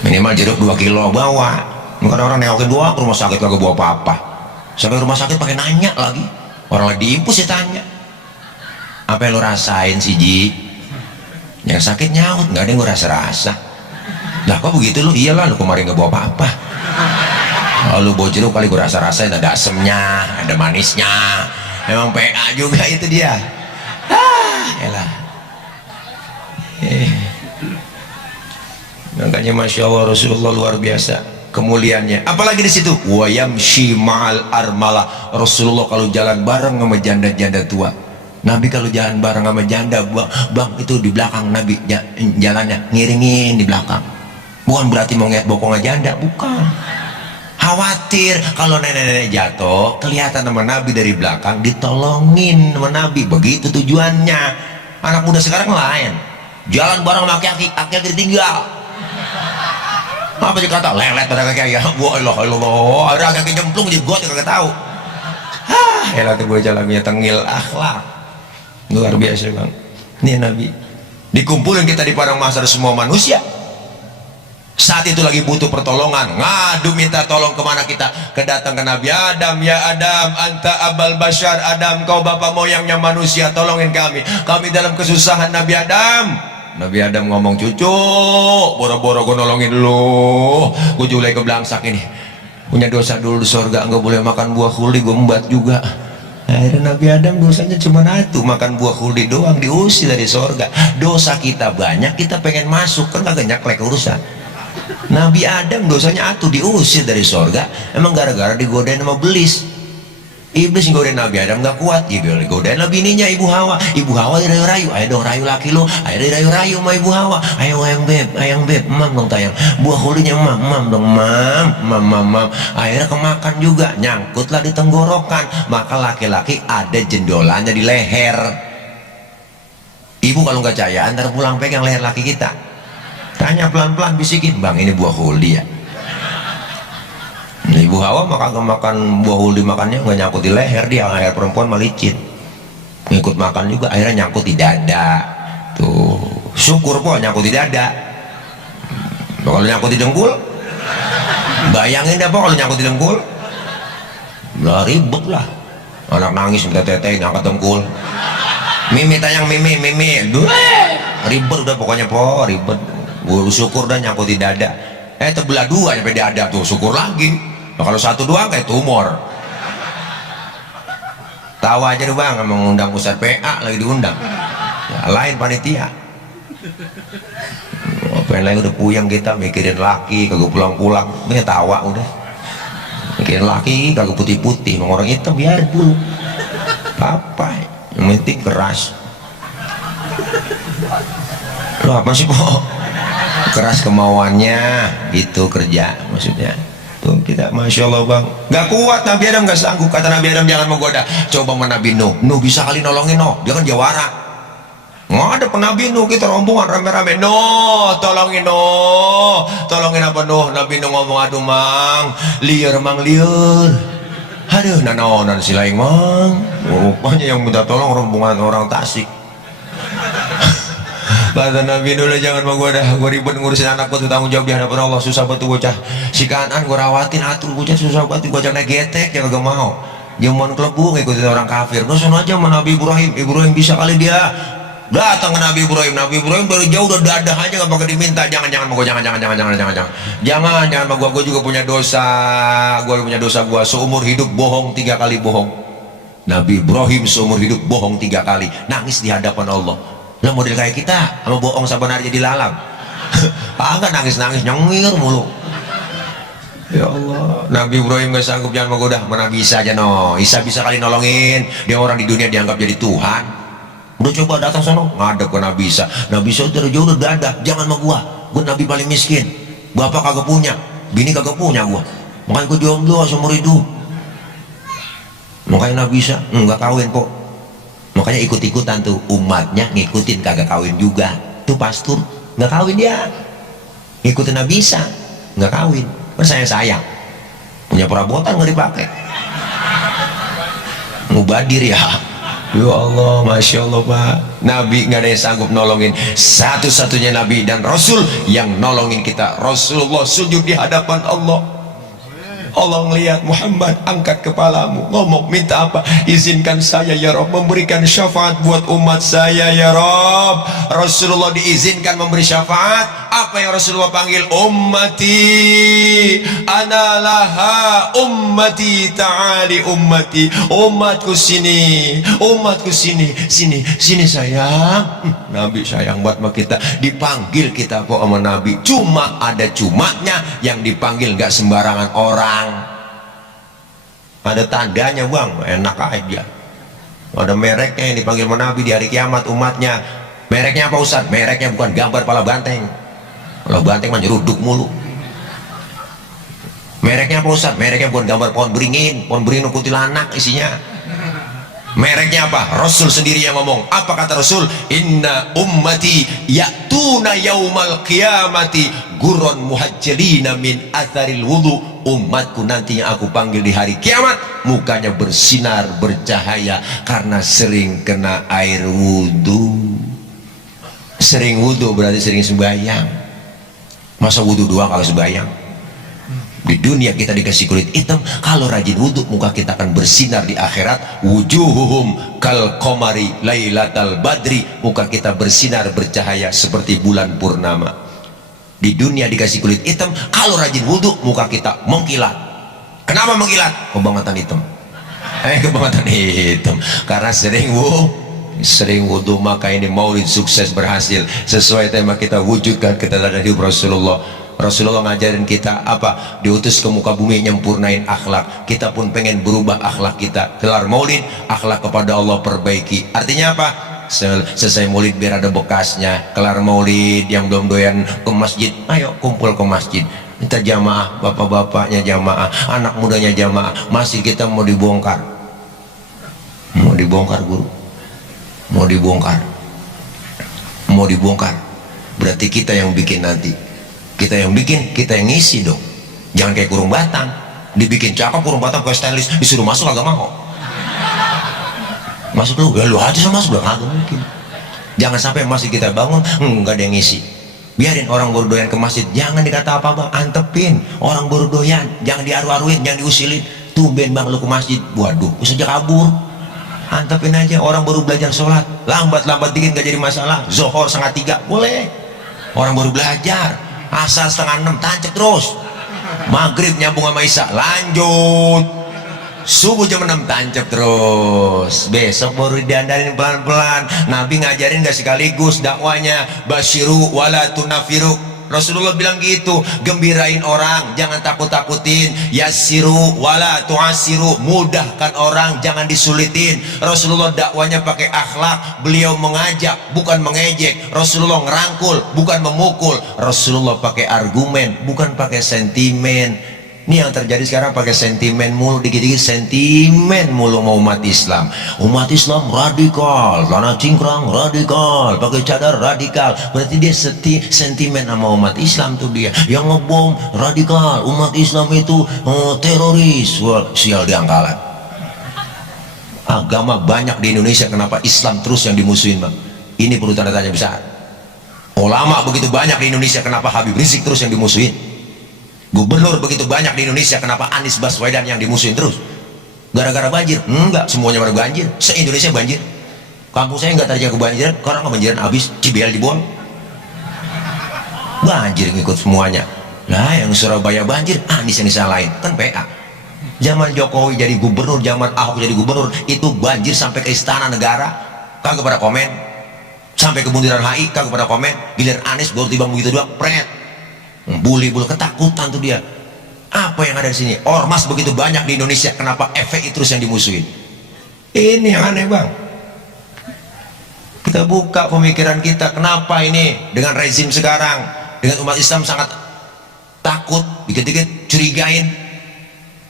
minimal jeruk 2 kilo bawa. Bukan orang nengokin doang ke rumah sakit kagak bawa apa-apa, sampai rumah sakit pakai nanya lagi. Orang lagi diimpus ya tanya, apa yang lo rasain sih Ji? Yang sakit nyaut, nggak ada yang gue rasa-rasa. Lah kok begitu lu? Iyalah lu kemarin nggak bawa apa-apa. Kalau lu bawa jeruk kali gue rasa-rasain, ada asemnya, ada manisnya. Memang PA juga itu dia. Elah. Makanya Masya Allah Rasulullah luar biasa kemuliaannya. Apalagi di situ wa yamshi ma'al armalah. Rasulullah kalau jalan bareng sama janda-janda tua. Nabi kalau jalan bareng sama janda bang itu di belakang Nabi jalannya ngiringin di belakang. Bukan berarti mau ngeliat bokongnya janda, bukan. Khawatir kalau nenek-nenek jatuh kelihatan sama Nabi dari belakang, ditolongin sama Nabi. Begitu tujuannya. Anak muda sekarang lain, jalan bareng sama aki-aki ditinggal. Apa sih kata lelet pada kaki ya? Wah ilah, ada kaki jemplung di got kagak tahu. Elah tuh gue jalannya tengil akhlak luar biasa bang. Ini Nabi dikumpulin kita di padang mahsyar semua manusia. Saat itu lagi butuh pertolongan, ngadu minta tolong kemana kita? Kedatang ke Nabi Adam, ya Adam, anta abal bashar, Adam kau bapak moyangnya manusia, tolongin kami dalam kesusahan Nabi Adam. Nabi Adam ngomong, cucu boro-boro gue nolongin lu, gue julai ke belangsak ini, punya dosa dulu di surga, nggak boleh makan buah khuldi, gue embat juga. Akhirnya Nabi Adam dosanya cuma satu, makan buah khuldi doang, diusir dari surga. Dosa kita banyak, kita pengen masuk, kan kagak nyaklek urusan. Nabi Adam dosanya satu, diusir dari surga, emang gara-gara digodain sama belis. Iblis godain Nabi Adam gak kuat, Iblis godain lah bininya Ibu Hawa. Ibu Hawa dirayu-rayu, ayo dong rayu laki lo, ayo dirayu-rayu sama Ibu Hawa. Ayo ayang beb, mam dong tayang, buah kulinya mam dong, mam. Akhirnya kemakan juga, nyangkutlah di tenggorokan. Maka laki-laki ada jendolannya di leher. Ibu kalau nggak percaya, antar pulang pegang leher laki kita, tanya pelan-pelan, bisikin, bang ini buah huli ya. Ibu Hawa makan buah huli, makannya nggak nyangkut di leher, dia leher perempuan malicin, ngikut makan juga, akhirnya nyangkut di dada. Tuh syukur po nyangkut di dada. Kalau nyangkut di dengkul, bayangin dah po kalau nyangkut di dengkul, lah ribet lah, anak nangis minta teteh ngangkat dengkul, mimi tayang mimi, ribet udah pokoknya po, ribet. Gue syukur dah nyangkut di dada, terbelah dua sampai dada tuh, syukur lagi. Nah, kalau satu doang kayak tumor. Tahu aja deh bang, mengundang Ustadz PA lagi diundang, ya, lain panitia. Pengen lagi udah puyeng kita mikirin laki, kagak pulang-pulang, ini tawa udah. Mikirin laki, kagak putih-putih, orang hitam biarin dulu. Apa? Yang penting keras. Lo apa sih kok? Keras kemauannya, itu kerja maksudnya. Tuh kita, masya Allah bang, nggak kuat Nabi Adam, nggak sanggup. Kata Nabi Adam jangan menggoda. Coba sama Nabi Nuh, Nuh bisa kali nolongin Nuh, dia kan jawara. Nggak ada penabi Nuh, kita rombongan rame-rame, Nuh tolongin Nuh, tolongin apa Nuh? Nabi Nuh ngomong, aduh mang liur, aduh nanonan si laing mang. Rupanya yang minta tolong rombongan orang Tasik. Kata Nabi Nuh, jangan mau gue ribet ngurusin anak gue, tanggung jawab di hadapan Allah. Susah banget bocah si kanan gue rawatin, atur bocah susah banget, gue jangan getek, yang gak mau jamuan kelebu ngikutin orang kafir. Terus aja sama Nabi Ibrahim bisa kali dia datang ke Nabi Ibrahim dari jauh udah dadah aja gak pakai diminta. Jangan mau gue, jangan mau gue juga punya dosa, gue seumur hidup bohong 3 kali bohong. Nabi Ibrahim seumur hidup bohong 3 kali, nangis di hadapan Allah. Lah model kayak kita sama bohong saban hari jadi lalang. Enggak nangis nyengir mulu. Ya Allah, Nabi Ibrahim gak sanggup, jangan menggoda. Mana bisa aja no, Isa bisa kali nolongin, dia orang di dunia dianggap jadi Tuhan. Udah coba datang sono ngadep ke Nabi Isa. Nabi Isa dari jauh udah dadah, jangan sama gua Nabi paling miskin, bapak kagak punya, bini kagak punya gua, makanya gua jomblo seumur hidup. Makanya Nabi Isa nggak kawin kok, makanya ikut-ikutan tuh umatnya ngikutin, kagak kawin juga tuh pastur, nggak kawin dia, ngikutin Nabi Isa nggak kawin. Sayang punya perabotan nggak dipakai, mubadir ya. Ya Allah, masya Allah pak, Nabi nggak ada yang sanggup nolongin. Satu-satunya Nabi dan Rasul yang nolongin kita, Rasulullah sujud di hadapan Allah. Allah ngelihat Muhammad, angkat kepalamu, ngomong minta apa? Izinkan saya ya Rob memberikan syafaat buat umat saya ya Rob. Rasulullah diizinkan memberi syafaat. Apa yang Rasulullah panggil? Ummati ana laha, ummati ta'ali ummati, umatku sini, umatku sini sayang. Nabi sayang buat sama kita, dipanggil kita kok sama Nabi. Cuma ada cumanya, yang dipanggil nggak sembarangan orang, ada tandanya bang, enak aja, ada mereknya yang dipanggil sama Nabi di hari kiamat umatnya. Mereknya apa Ustaz? Mereknya bukan gambar pala banteng, kalau banteng mah nyeruduk mulu. Mereknya apa Ustaz? Mereknya bukan gambar pohon beringin kuntilanak isinya. Mereknya apa? Rasul sendiri yang ngomong. Apa kata Rasul? Inna ummati ya'tuna yaumal qiyamati gurran muhajjalina min atharil wudu. Umatku nanti yang aku panggil di hari kiamat, mukanya bersinar bercahaya karena sering kena air wudu. Sering wudu berarti sering sembahyang. Masa wudu doang kalau sembahyang? Di dunia kita dikasih kulit hitam, kalau rajin wudhu muka kita akan bersinar di akhirat. Wujuhuhum kal qamari lailatal badri, muka kita bersinar bercahaya seperti bulan purnama. Di dunia dikasih kulit hitam, kalau rajin wudhu muka kita mengkilat. Kenapa mengkilat? Kebangetan hitam. Kebangetan hitam karena sering wudhu. Maka ini maulid sukses berhasil sesuai tema kita, wujudkan keteladanan hidup Rasulullah. Rasulullah ngajarin kita apa? Diutus ke muka bumi nyempurnain akhlak. Kita pun pengen berubah akhlak kita. Kelar maulid, akhlak kepada Allah perbaiki. Artinya apa? Selesai maulid biar ada bekasnya. Kelar maulid, yang belum doyan ke masjid, ayo kumpul ke masjid. Kita jamaah, bapak-bapaknya jamaah, anak mudanya jamaah. Masjid kita mau dibongkar. Mau dibongkar guru. Mau dibongkar. Mau dibongkar. Berarti kita yang bikin nanti. Kita yang bikin, kita yang ngisi dong. Jangan kayak kurung batang, dibikin cakep kurung batang kayak stainless, disuruh masuk agak mau. Masuk lu, ya lu aja sama masuk, agak mungkin. Jangan sampai masjid kita bangun, nggak ada yang ngisi. Biarin orang baru doyan ke masjid, jangan dikata apa-apa, antepin. Orang baru doyan, jangan diaru-aruin, jangan diusilin. Tumben bang lu ke masjid, waduh, usah kabur. Antepin aja, orang baru belajar sholat, lambat-lambat dikit nggak jadi masalah. Zohor 2:30 boleh. Orang baru belajar. Asar 5:30 tancap terus. Maghrib nyambung sama Isya lanjut. Subuh jam 6 tancap terus. Besok baru diandarin pelan-pelan. Nabi ngajarin gak sekaligus dakwanya, basyiru wala tunafiru. Rasulullah bilang gitu, gembirain orang, jangan takut-takutin. Yassiru wala tu'assiru, mudahkan orang, jangan disulitin. Rasulullah dakwanya pakai akhlak. Beliau mengajak, bukan mengejek. Rasulullah ngerangkul, bukan memukul. Rasulullah pakai argumen, bukan pakai sentimen. Ini yang terjadi sekarang, pakai sentimen mulu, dikit-dikit sentimen mulu mau umat Islam. Umat Islam radikal, tanah cingkrang radikal, pakai cadar radikal. Berarti dia sentimen sama umat Islam tuh dia. Yang ngebom radikal, umat Islam itu teroris. Wah, sial diangkalan. Agama banyak di Indonesia, kenapa Islam terus yang dimusuhin bang? Ini perlu tanda tanya besar. Ulama begitu banyak di Indonesia, kenapa Habib Rizik terus yang dimusuhin? Gubernur begitu banyak di Indonesia, kenapa Anies Baswedan yang dimusuhin terus? Gara-gara banjir? Enggak, semuanya pada banjir. Se-Indonesia banjir. Kampung saya enggak terjadi kebanjiran, karena kebanjiran habis, Cibel dibuang. Banjir ngikut semuanya. Nah, yang Surabaya banjir, Anies yang disalahin, kan PA. Zaman Jokowi jadi gubernur, zaman Ahok jadi gubernur, itu banjir sampai ke Istana Negara, kagak pada komen. Sampai ke Bundaran HI, kagak pada komen. Giliran Anies baru tiba begitu doang, pret. Buli-buli ketakutan tuh dia. Apa yang ada di sini? Ormas begitu banyak di Indonesia, kenapa FPI terus yang dimusuhin? Ini yang aneh bang. Kita buka pemikiran kita, kenapa ini dengan rezim sekarang, dengan umat Islam sangat takut, dikit-dikit curigain,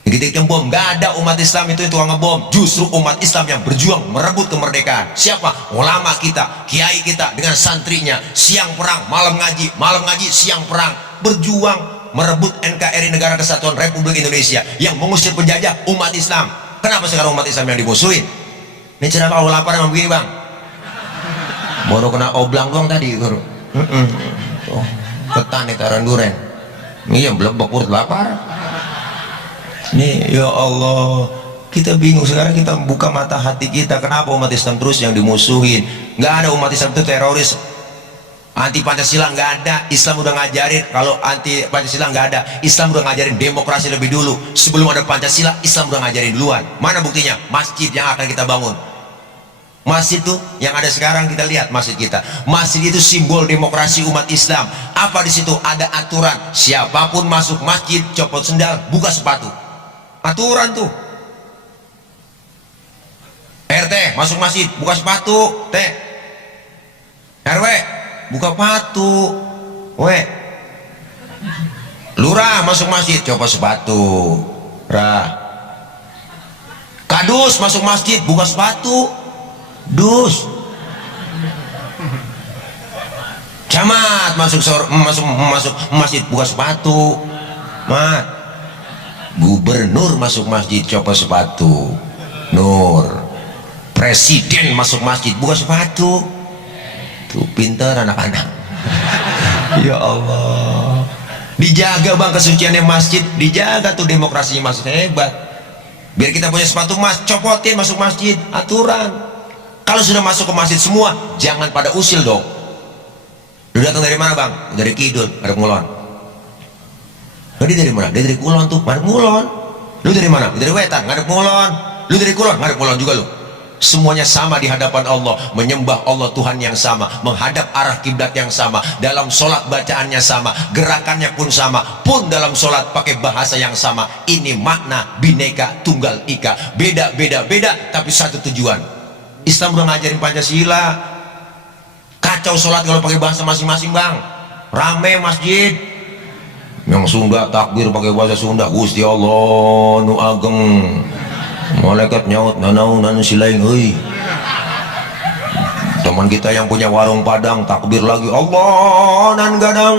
dikit-dikit bom. Gak ada umat Islam itu tukang ngebom. Justru umat Islam yang berjuang merebut kemerdekaan. Siapa? Ulama kita, kiai kita dengan santrinya, siang perang, malam ngaji, siang perang, berjuang merebut NKRI, Negara Kesatuan Republik Indonesia, yang mengusir penjajah umat Islam. Kenapa sekarang umat Islam yang dimusuhin? Ini cerita kalau lapar emang begini bang. Baru kena oblang doang tadi guru. Tuh, ketan itaran duren. Ini yang belum perut lapar. Nih ya Allah, kita bingung sekarang, kita buka mata hati kita, kenapa umat Islam terus yang dimusuhin? Nggak ada umat Islam itu teroris, anti Pancasila nggak ada. Islam udah ngajarin, kalau anti Pancasila nggak ada, Islam udah ngajarin demokrasi lebih dulu. Sebelum ada Pancasila, Islam udah ngajarin duluan. Mana buktinya? Masjid yang akan kita bangun. Masjid tuh yang ada sekarang, kita lihat masjid kita. Masjid itu simbol demokrasi umat Islam. Apa di situ? Ada aturan. Siapapun masuk masjid, copot sendal, buka sepatu. Aturan tuh. RT masuk masjid, buka sepatu. T RW buka sepatu. W Lurah masuk masjid, copot sepatu. Ra Kadus masuk masjid, buka sepatu. Dus. Camat masuk masjid, buka sepatu. Mat. Gubernur masuk masjid, copot sepatu. Nur. Presiden masuk masjid, buka sepatu. Tuh pintar anak-anak. Ya Allah. Dijaga bang kesuciannya masjid, dijaga tuh demokrasinya masjid, hebat. Biar kita punya sepatu emas, copotin masuk masjid, aturan. Kalau sudah masuk ke masjid semua, jangan pada usil dong. Lu datang dari mana bang? Dari Kidul, ada Ngulon. Dia dari mana? Dia dari Kulon tuh, ada Ngulon. Lu dari mana? Dari Wetan, ngadep Ngulon. Lu dari Kulon, ngadep Ngulon juga lu. Semuanya sama di hadapan Allah, menyembah Allah Tuhan yang sama, menghadap arah kiblat yang sama, dalam sholat bacaannya sama, gerakannya pun sama, pun dalam sholat pakai bahasa yang sama. Ini makna Bhinneka Tunggal Ika, beda tapi satu tujuan. Islam udah ngajarin Pancasila. Kacau sholat kalau pakai bahasa masing-masing bang, rame masjid. Yang Sunda takbir pakai bahasa Sunda, Gusti Allah nu ageng, malaikat nyaut nanaunan silaing euy. Teman kita yang punya warung Padang takbir lagi Allah nan gadang,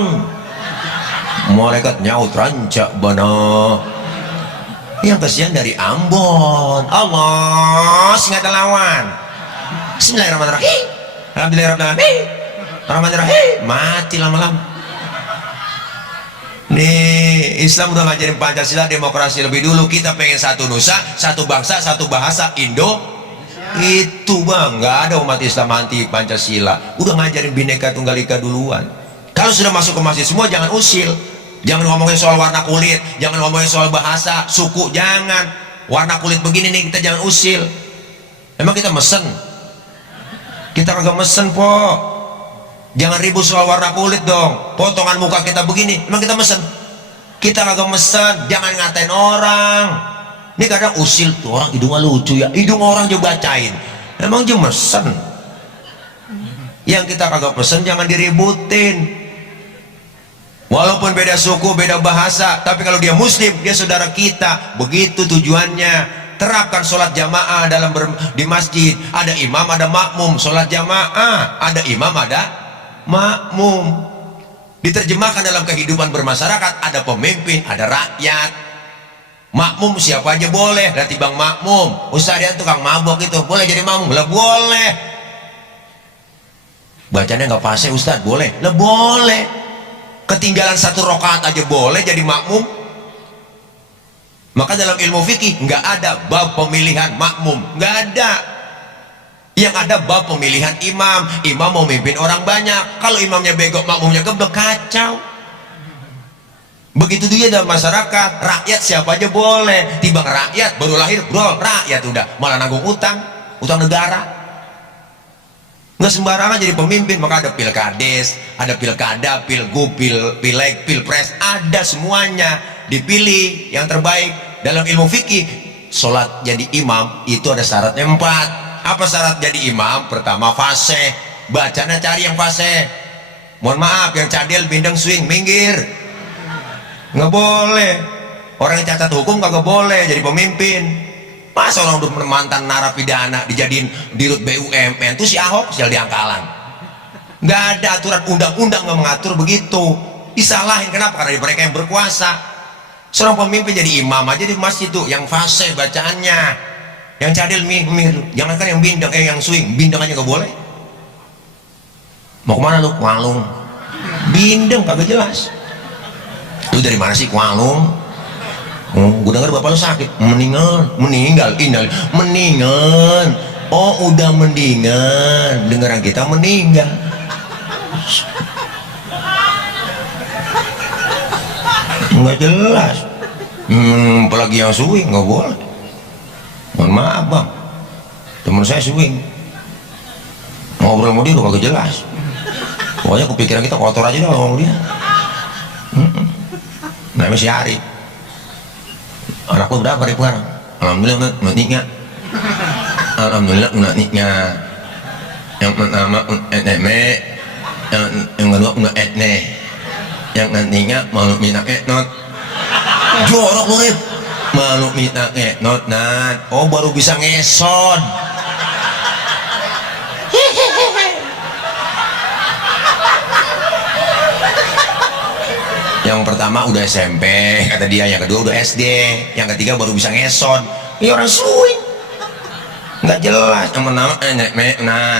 malaikat nyaut rancak bana. Yang kesian dari Ambon, Allah singgah lawan. Bismillahirrahmanirrahim, alhamdulillahirrahmanirrahim, rahmanirrahim, mati lama-lama. Nih Islam udah ngajarin Pancasila, demokrasi lebih dulu. Kita pengen satu nusa, satu bangsa, satu bahasa, Indo itu bang. Nggak ada umat Islam anti Pancasila, udah ngajarin Bhinneka Tunggal Ika duluan. Kalau sudah masuk ke masjid semua jangan usil, jangan ngomongin soal warna kulit, jangan ngomongin soal bahasa, suku, jangan. Warna kulit begini nih kita jangan usil. Emang kita mesen? Kita kagak mesen po. Jangan ribut soal warna kulit dong. Potongan muka kita begini, emang kita mesen? Kita kagak mesen. Jangan ngatain orang. Ini kadang usil tuh orang hidungnya lucu ya, hidung orang juga bacain. Emang dia mesen? Yang kita kagak pesen jangan diributin. Walaupun beda suku, beda bahasa, tapi kalau dia muslim, dia saudara kita. Begitu tujuannya. Terapkan sholat jamaah di masjid. Ada imam, ada makmum. Sholat jamaah, ada imam, ada makmum. Diterjemahkan dalam kehidupan bermasyarakat, ada pemimpin, ada rakyat. Makmum siapa aja boleh, berarti bang makmum. Ustaz dia tukang mabok itu boleh jadi makmum? Lah boleh. Bacanya nggak fase Ustaz, boleh? Lah boleh. Ketinggalan satu rakaat aja boleh jadi makmum. Maka dalam ilmu fikih nggak ada bab pemilihan makmum, nggak ada. Yang ada bab pemilihan imam. Imam mau mimpin orang banyak. Kalau imamnya bego, makmumnya geblek, kacau. Begitu dia dalam masyarakat. Rakyat siapa aja boleh. Timbang rakyat baru lahir, bro, rakyat udah malah nanggung utang negara. Nggak sembarangan jadi pemimpin. Maka ada pilkades, ada pilkada, pilgub, pileg, pilpres, ada semuanya. Dipilih yang terbaik. Dalam ilmu fikih, sholat jadi imam itu ada syaratnya 4. Apa syarat jadi imam? Pertama fase, bacanya cari yang fase. Mohon maaf, yang cadel bindeng swing minggir, nggak boleh. Orang yang cacat hukum kagak boleh jadi pemimpin. Masa orang udah mantan narapidana dijadiin dirut BUMN tuh si Ahok sial diangkalan. Nggak ada aturan undang-undang nggak mengatur begitu. Disalahin kenapa? Karena mereka yang berkuasa. Seorang pemimpin jadi imam aja di masjid tuh yang fase bacaannya. Yang cadel jangankan yang bindeng, yang swing, bindeng aja nggak boleh. Mau kemana lu? Kualung. Bindeng kagak jelas. Lu dari mana sih? Kualung. Gue denger bapak lu sakit. Meninggal. Oh udah mendingan. Dengeran kita meninggal. Nggak jelas. Apalagi yang swing nggak boleh. Mohon maaf bang, teman saya swing, ngobrol sama dia udah kagak jelas. Pokoknya kepikiran kita kotor aja dah ngomong dia. Namanya si Ari. Anak lu berapa ribu sekarang? Alhamdulillah nggak nikah. Alhamdulillah nggak nikah. Yang pertama etne, yang kedua nggak etne, yang nantinya malu minta etnot. Jorok lu rib. Malu minta not nan. Oh baru bisa ngesot. Yang pertama udah SMP kata dia, yang kedua udah SD, yang ketiga baru bisa ngesot. Ini orang swing nggak jelas. Yang pertama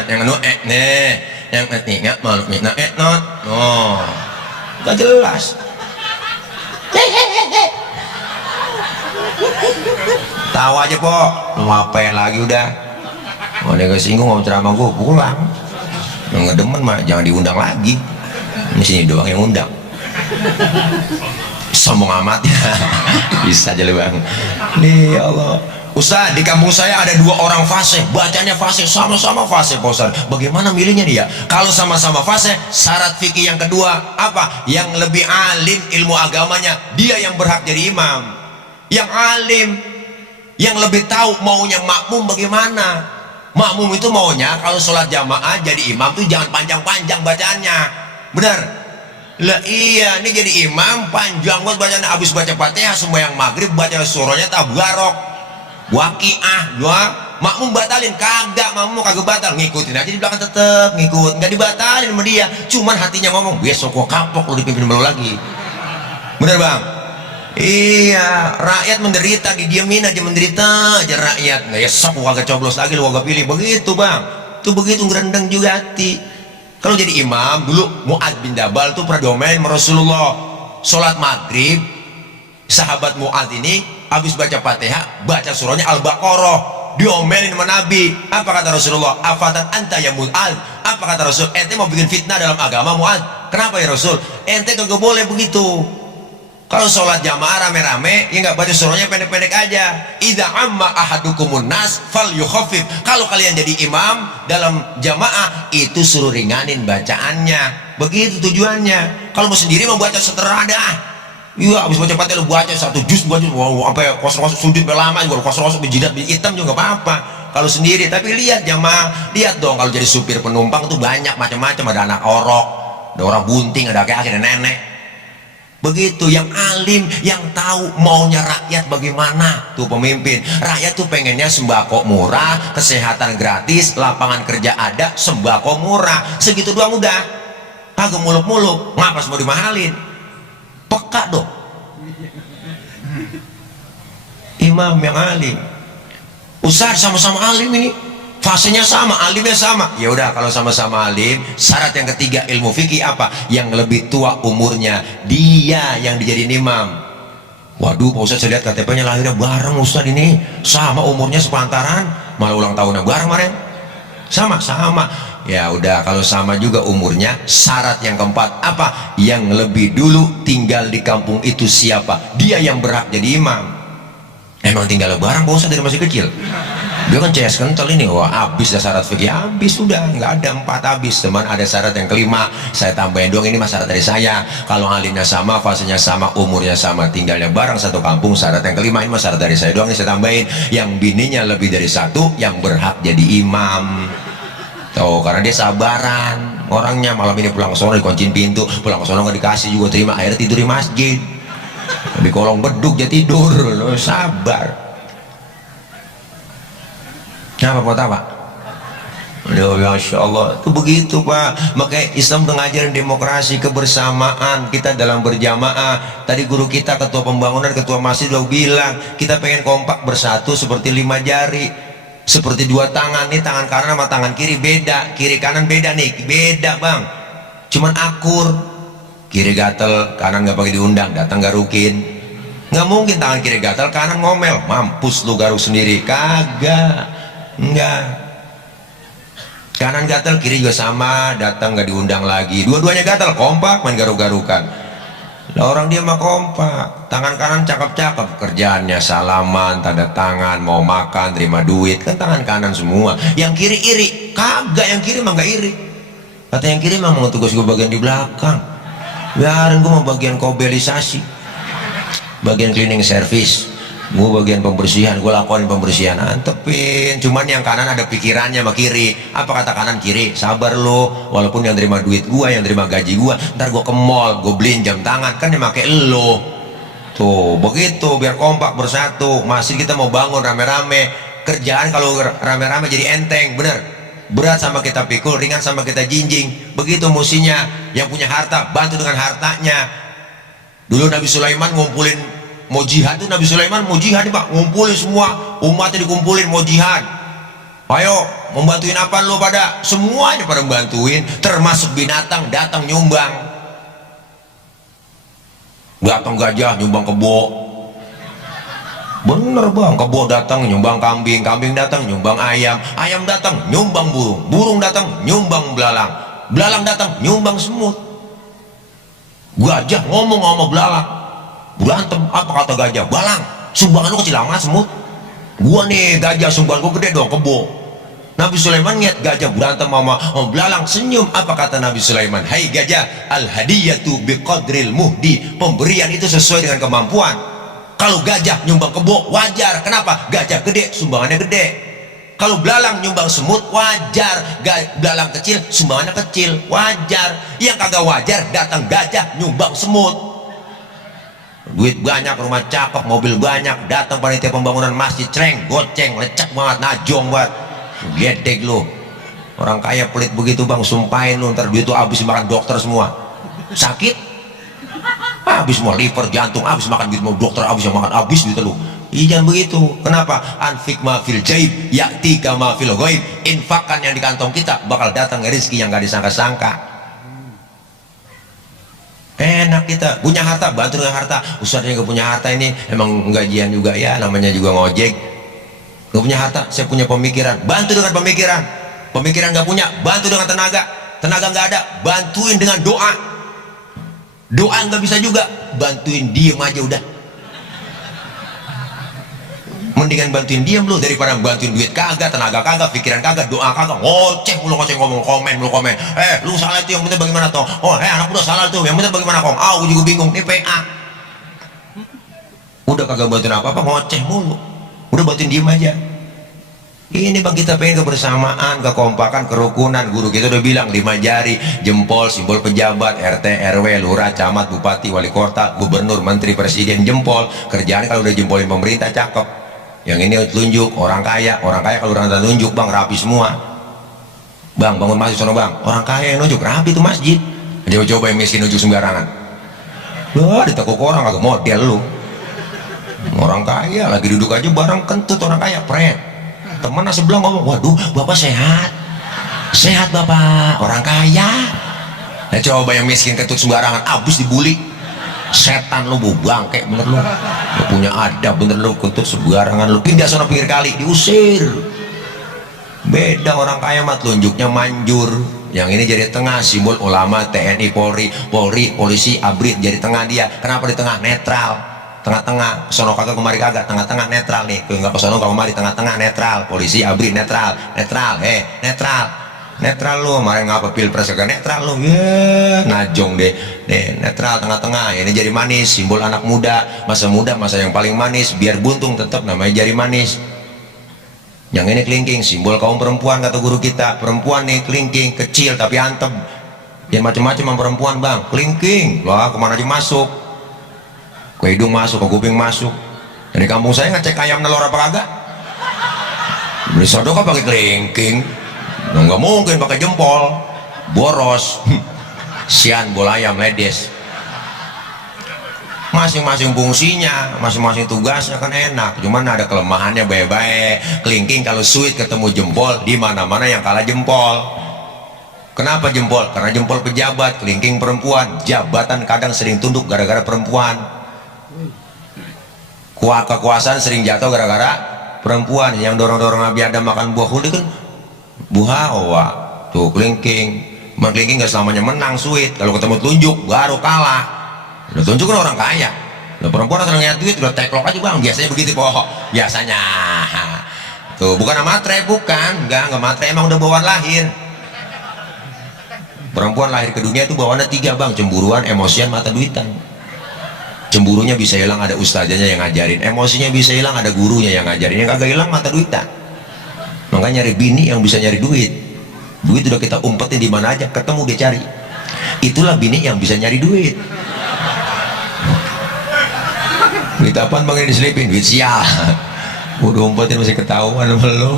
yang kedua yang ketiga malu minta not. Oh nggak jelas. Tawa aja po, lu ngapain lagi udah. Mau singgung mau ceramah gue pulang. Nggak demen mah jangan diundang lagi. Di sini doang yang undang. Sombong amat ya. Bisa aja lu bang. Nih ya Allah. Ustaz, di kampung saya ada 2 orang fasih, bacanya fasih, sama-sama fasih Pak Ustaz. Bagaimana milihnya nih ya? Kalau sama-sama fasih, syarat fikih yang kedua apa? Yang lebih alim ilmu agamanya, dia yang berhak jadi imam. Yang alim, yang lebih tahu maunya makmum bagaimana. Makmum itu maunya kalau sholat jamaah jadi imam tuh jangan panjang-panjang bacaannya. Benar? Lah iya, ini jadi imam panjang buat bacaan, habis baca Fatihah sembahyang maghrib baca surahnya tabarok, waqiah, doa, makmum batalin kagak, makmum kagak batal, ngikutin aja di belakang tetep ngikut, nggak dibatalin sama dia, cuman hatinya ngomong besok gua kapok lu dipimpin lu lagi. Bener bang? Iya, rakyat menderita, didiamin aja menderita aja rakyat. Nggak ya sok gua kagak coblos lagi, lu kagak pilih, begitu bang. Tuh begitu ngerendang juga hati. Kalau jadi imam dulu Mu'ad bin Jabal tuh pernah diomelin sama Rasulullah. Sholat maghrib, sahabat Mu'ad ini habis baca Fatihah, baca surahnya Al-Baqarah, diomelin sama Nabi. Apa kata Rasulullah? Afatan anta ya Mu'ad. Apa kata Rasul? Ente mau bikin fitnah dalam agama Mu'ad? Kenapa ya Rasul? Ente kagak boleh begitu. Kalau sholat jamaah rame-rame, ya nggak baca surahnya pendek-pendek aja. Idza amma ahadukumun nas fal yukhaffif. Kalau kalian jadi imam dalam jamaah, itu suruh ringanin bacaannya. Begitu tujuannya. Kalau mau sendiri mau baca setera dah. Iya, habis baca Fatihah lu baca 1 juz, baca sampai kosong-kosong sujud lama, juga kosong-kosong jidat hitam juga nggak apa-apa. Kalau sendiri, tapi lihat jamaah, lihat dong kalau jadi supir penumpang tuh banyak macam-macam, ada anak orok, ada orang bunting, ada kakek, ada nenek. Begitu yang alim, yang tahu maunya rakyat bagaimana tuh pemimpin. Rakyat tuh pengennya sembako murah, kesehatan gratis, lapangan kerja ada, sembako murah, segitu doang udah. Kagak muluk-muluk, ngapa mau dimahalin? Peka dong. Imam yang alim, Ustaz sama-sama alim ini, fasenya sama, alimnya sama. Ya udah, kalau sama-sama alim, syarat yang ketiga ilmu fikih apa? Yang lebih tua umurnya, dia yang dijadiin imam. Waduh Pak Ustaz, saya lihat KTP-nya lahirnya bareng Ustaz ini, sama umurnya sepantaran, malah ulang tahunnya bareng kemarin. Sama-sama. Ya udah, kalau sama juga umurnya, syarat yang keempat apa? Yang lebih dulu tinggal di kampung itu siapa? Dia yang berhak jadi imam. Emang tinggal bareng Pak Ustaz dari masih kecil? Dia kan CS kental ini, wah habis dah syarat fikih, habis sudah, nggak ada 4 habis. Teman, ada syarat yang kelima, saya tambahin doang, ini mas syarat dari saya. Kalau alimnya sama, fasenya sama, umurnya sama, tinggalnya bareng satu kampung, syarat yang kelima, ini mas syarat dari saya doang, ini saya tambahin. Yang bininya lebih dari 1, yang berhak jadi imam. Tuh, karena dia sabaran orangnya, malam ini pulang ke sono dikunciin pintu, pulang ke sono nggak dikasih juga terima, akhirnya tidur di masjid, di kolong beduk dia tidur, lo sabar. Kenapa Pak Tawa? Masya Allah, itu begitu Pak. Makanya Islam mengajarin demokrasi, kebersamaan kita dalam berjamaah. Tadi guru kita, ketua pembangunan, ketua masjid udah bilang, kita pengen kompak bersatu seperti 5 jari, seperti 2 tangan. Nih tangan kanan sama tangan kiri beda, kiri kanan beda nih, beda bang. Cuman akur, kiri gatel, kanan nggak pakai diundang, datang garukin. Nggak mungkin tangan kiri gatel, kanan ngomel, mampus lu garuk sendiri, kagak. Enggak, kanan gatel, kiri juga sama, datang nggak diundang lagi, dua-duanya gatel, kompak main garuk-garukan. Lah orang dia mah kompak, tangan kanan cakep-cakep, kerjaannya salaman, tanda tangan, mau makan, terima duit, kan tangan kanan semua. Yang kiri iri, kagak, yang kiri mah nggak iri. Kata yang kiri mah mau tugas gue bagian di belakang, biarin gue mau bagian kobelisasi, bagian cleaning service, gue bagian pembersihan, gue lakukan pembersihan, antepin. Cuman yang kanan ada pikirannya sama kiri. Apa kata kanan kiri? Sabar lo, walaupun yang terima duit gue, yang terima gaji gue, ntar gue ke mall, gue beliin jam tangan, kan yang pakai lo. Tuh begitu, biar kompak bersatu. Masih kita mau bangun rame-rame, kerjaan kalau rame-rame jadi enteng, bener. Berat sama kita pikul, ringan sama kita jinjing. Begitu musinya. Yang punya harta bantu dengan hartanya. Dulu Nabi Sulaiman ngumpulin, mau jihad tuh, Nabi Sulaiman mau jihad nih Pak, ngumpulin semua umatnya, dikumpulin mau jihad. Ayo membantuin apa lo pada? Semuanya pada membantuin, termasuk binatang datang nyumbang. Datang gajah nyumbang kebo, Bener bang, kebo datang nyumbang kambing, kambing datang nyumbang ayam, ayam datang nyumbang burung, burung datang nyumbang belalang, belalang datang nyumbang semut. Gajah ngomong sama belalang, berantem, apa kata gajah? Balang, sumbangan lu kecil amat semut. Gua nih gajah, sumbangan gua gede dong, kebo. Nabi Sulaiman lihat gajah berantem sama belalang, senyum. Apa kata Nabi Sulaiman? Hai gajah, al hadiyatu biqadril muhdi, pemberian itu sesuai dengan kemampuan. Kalau gajah nyumbang kebo wajar, kenapa? Gajah gede, sumbangannya gede. Kalau belalang nyumbang semut wajar, belalang kecil sumbangannya kecil, wajar. Yang kagak wajar datang gajah nyumbang semut. Duit banyak, rumah cakep, mobil banyak, datang panitia pembangunan masjid, cereng, goceng, lecek banget, najong banget, gedeg lu. Orang kaya pelit begitu bang, sumpahin lu, ntar duit tuh habis makan dokter semua, sakit habis, mau liver, jantung habis, makan duit mau dokter habis, yang makan habis duit lu. Jangan begitu. Kenapa? Anfik ma fil jaib yakti kama fil ghaib. Infakkan yang di kantong kita, bakal datang rezeki yang gak disangka-sangka. Enak kita punya harta, bantu dengan harta. Ustaz yang gak punya harta ini emang gajian juga ya, namanya juga ngojek. Gak punya harta, saya punya pemikiran, bantu dengan pemikiran. Pemikiran gak punya, bantu dengan tenaga. Tenaga gak ada, bantuin dengan doa. Doa gak bisa juga, bantuin diem aja udah. Mendingan bantuin diem lu daripada bantuin duit kagak, tenaga kagak, pikiran kagak, doa kagak, ngoceh mulu, ngoceh ngomong, komen mulu, komen. Lu salah itu, yang bener bagaimana toh? Anak udah salah tuh, yang bener bagaimana kong? Aku juga bingung, ini PA. Udah kagak bantuin apa-apa, ngoceh mulu. Udah bantuin diem aja. Ini bang, kita pengen kebersamaan, kekompakan, kerukunan. Guru kita udah bilang 5 jari, jempol, simbol pejabat, RT, RW, lurah, camat, bupati, wali kota, gubernur, menteri, presiden, jempol. Kerjaan kalau udah jempolin pemerintah cakep. Yang ini tunjuk orang kaya kalau orang tunjuk bang rapi semua. Bang bangun masjid sono bang, orang kaya yang nunjuk rapi itu masjid. Coba yang miskin nunjuk sembarangan. Wah, ditekuk orang agak model lu. Orang kaya lagi duduk aja barang kentut, orang kaya pret. Temen sebelah ngomong, waduh bapak sehat, sehat bapak, orang kaya. Nah coba yang miskin kentut sembarangan, abis dibully. Setan lu, bangke bener lu, gak punya adab bener lu, kentut sembarangan lu, pindah sana pinggir kali, diusir. Beda orang kaya mah telunjuknya manjur. Yang ini jadi tengah, simbol ulama, TNI, Polri, polisi, abrit jadi tengah dia. Kenapa di tengah? Netral, tengah-tengah, sono kagak kemari kagak, tengah-tengah netral nih. Kalau nggak ke sono nggak kemari, tengah-tengah netral, polisi, abrit netral, netral, netral lu. Kemarin ngapa pilpres agak netral lu, najong deh, netral tengah-tengah. Ini jari manis, simbol anak muda, masa yang paling manis, biar buntung tetap namanya jari manis. Yang ini kelingking, simbol kaum perempuan, kata guru kita. Perempuan nih kelingking, kecil tapi antep. Jangan macam-macam sama perempuan bang, kelingking lah, kemana aja masuk, ke hidung masuk, ke kuping masuk. Dari kampung saya ngecek ayam nelor apa kagak, beli sodok apa pakai kelingking. Nggak mungkin pakai jempol, boros. Sian bola ayam ledes. Masing-masing fungsinya, masing-masing tugasnya kan enak. Cuman ada kelemahannya baik-baik. Kelingking kalau sweet ketemu jempol, di mana-mana yang kalah jempol. Kenapa jempol? Karena jempol pejabat, kelingking perempuan. Jabatan kadang sering tunduk gara-gara perempuan. Kekuasaan sering jatuh gara-gara perempuan. Yang dorong-dorong Nabi Adam makan buah hudi kan buah hawa tuh, kelingking. Kelingking gak selamanya menang sweet, kalau ketemu telunjuk baru kalah. Udah tunjuk kan orang kaya, udah perempuan asal ngeliat duit udah teklok aja bang, biasanya begitu pohon biasanya tuh. Bukan matre, bukan, enggak matre, emang udah bawaan lahir. Perempuan lahir ke dunia itu bawaannya 3 bang, cemburuan, emosian, mata duitan. Cemburunya bisa hilang, ada ustazanya yang ngajarin. Emosinya bisa hilang, ada gurunya yang ngajarin. Yang kagak hilang mata duitan. Makanya nyari bini yang bisa nyari duit. Duit udah kita umpetin di mana aja, ketemu dia cari. Itulah bini yang bisa nyari duit. Duit apaan bang ini diselipin? Duit sial. Udah umpetin masih ketahuan sama lo.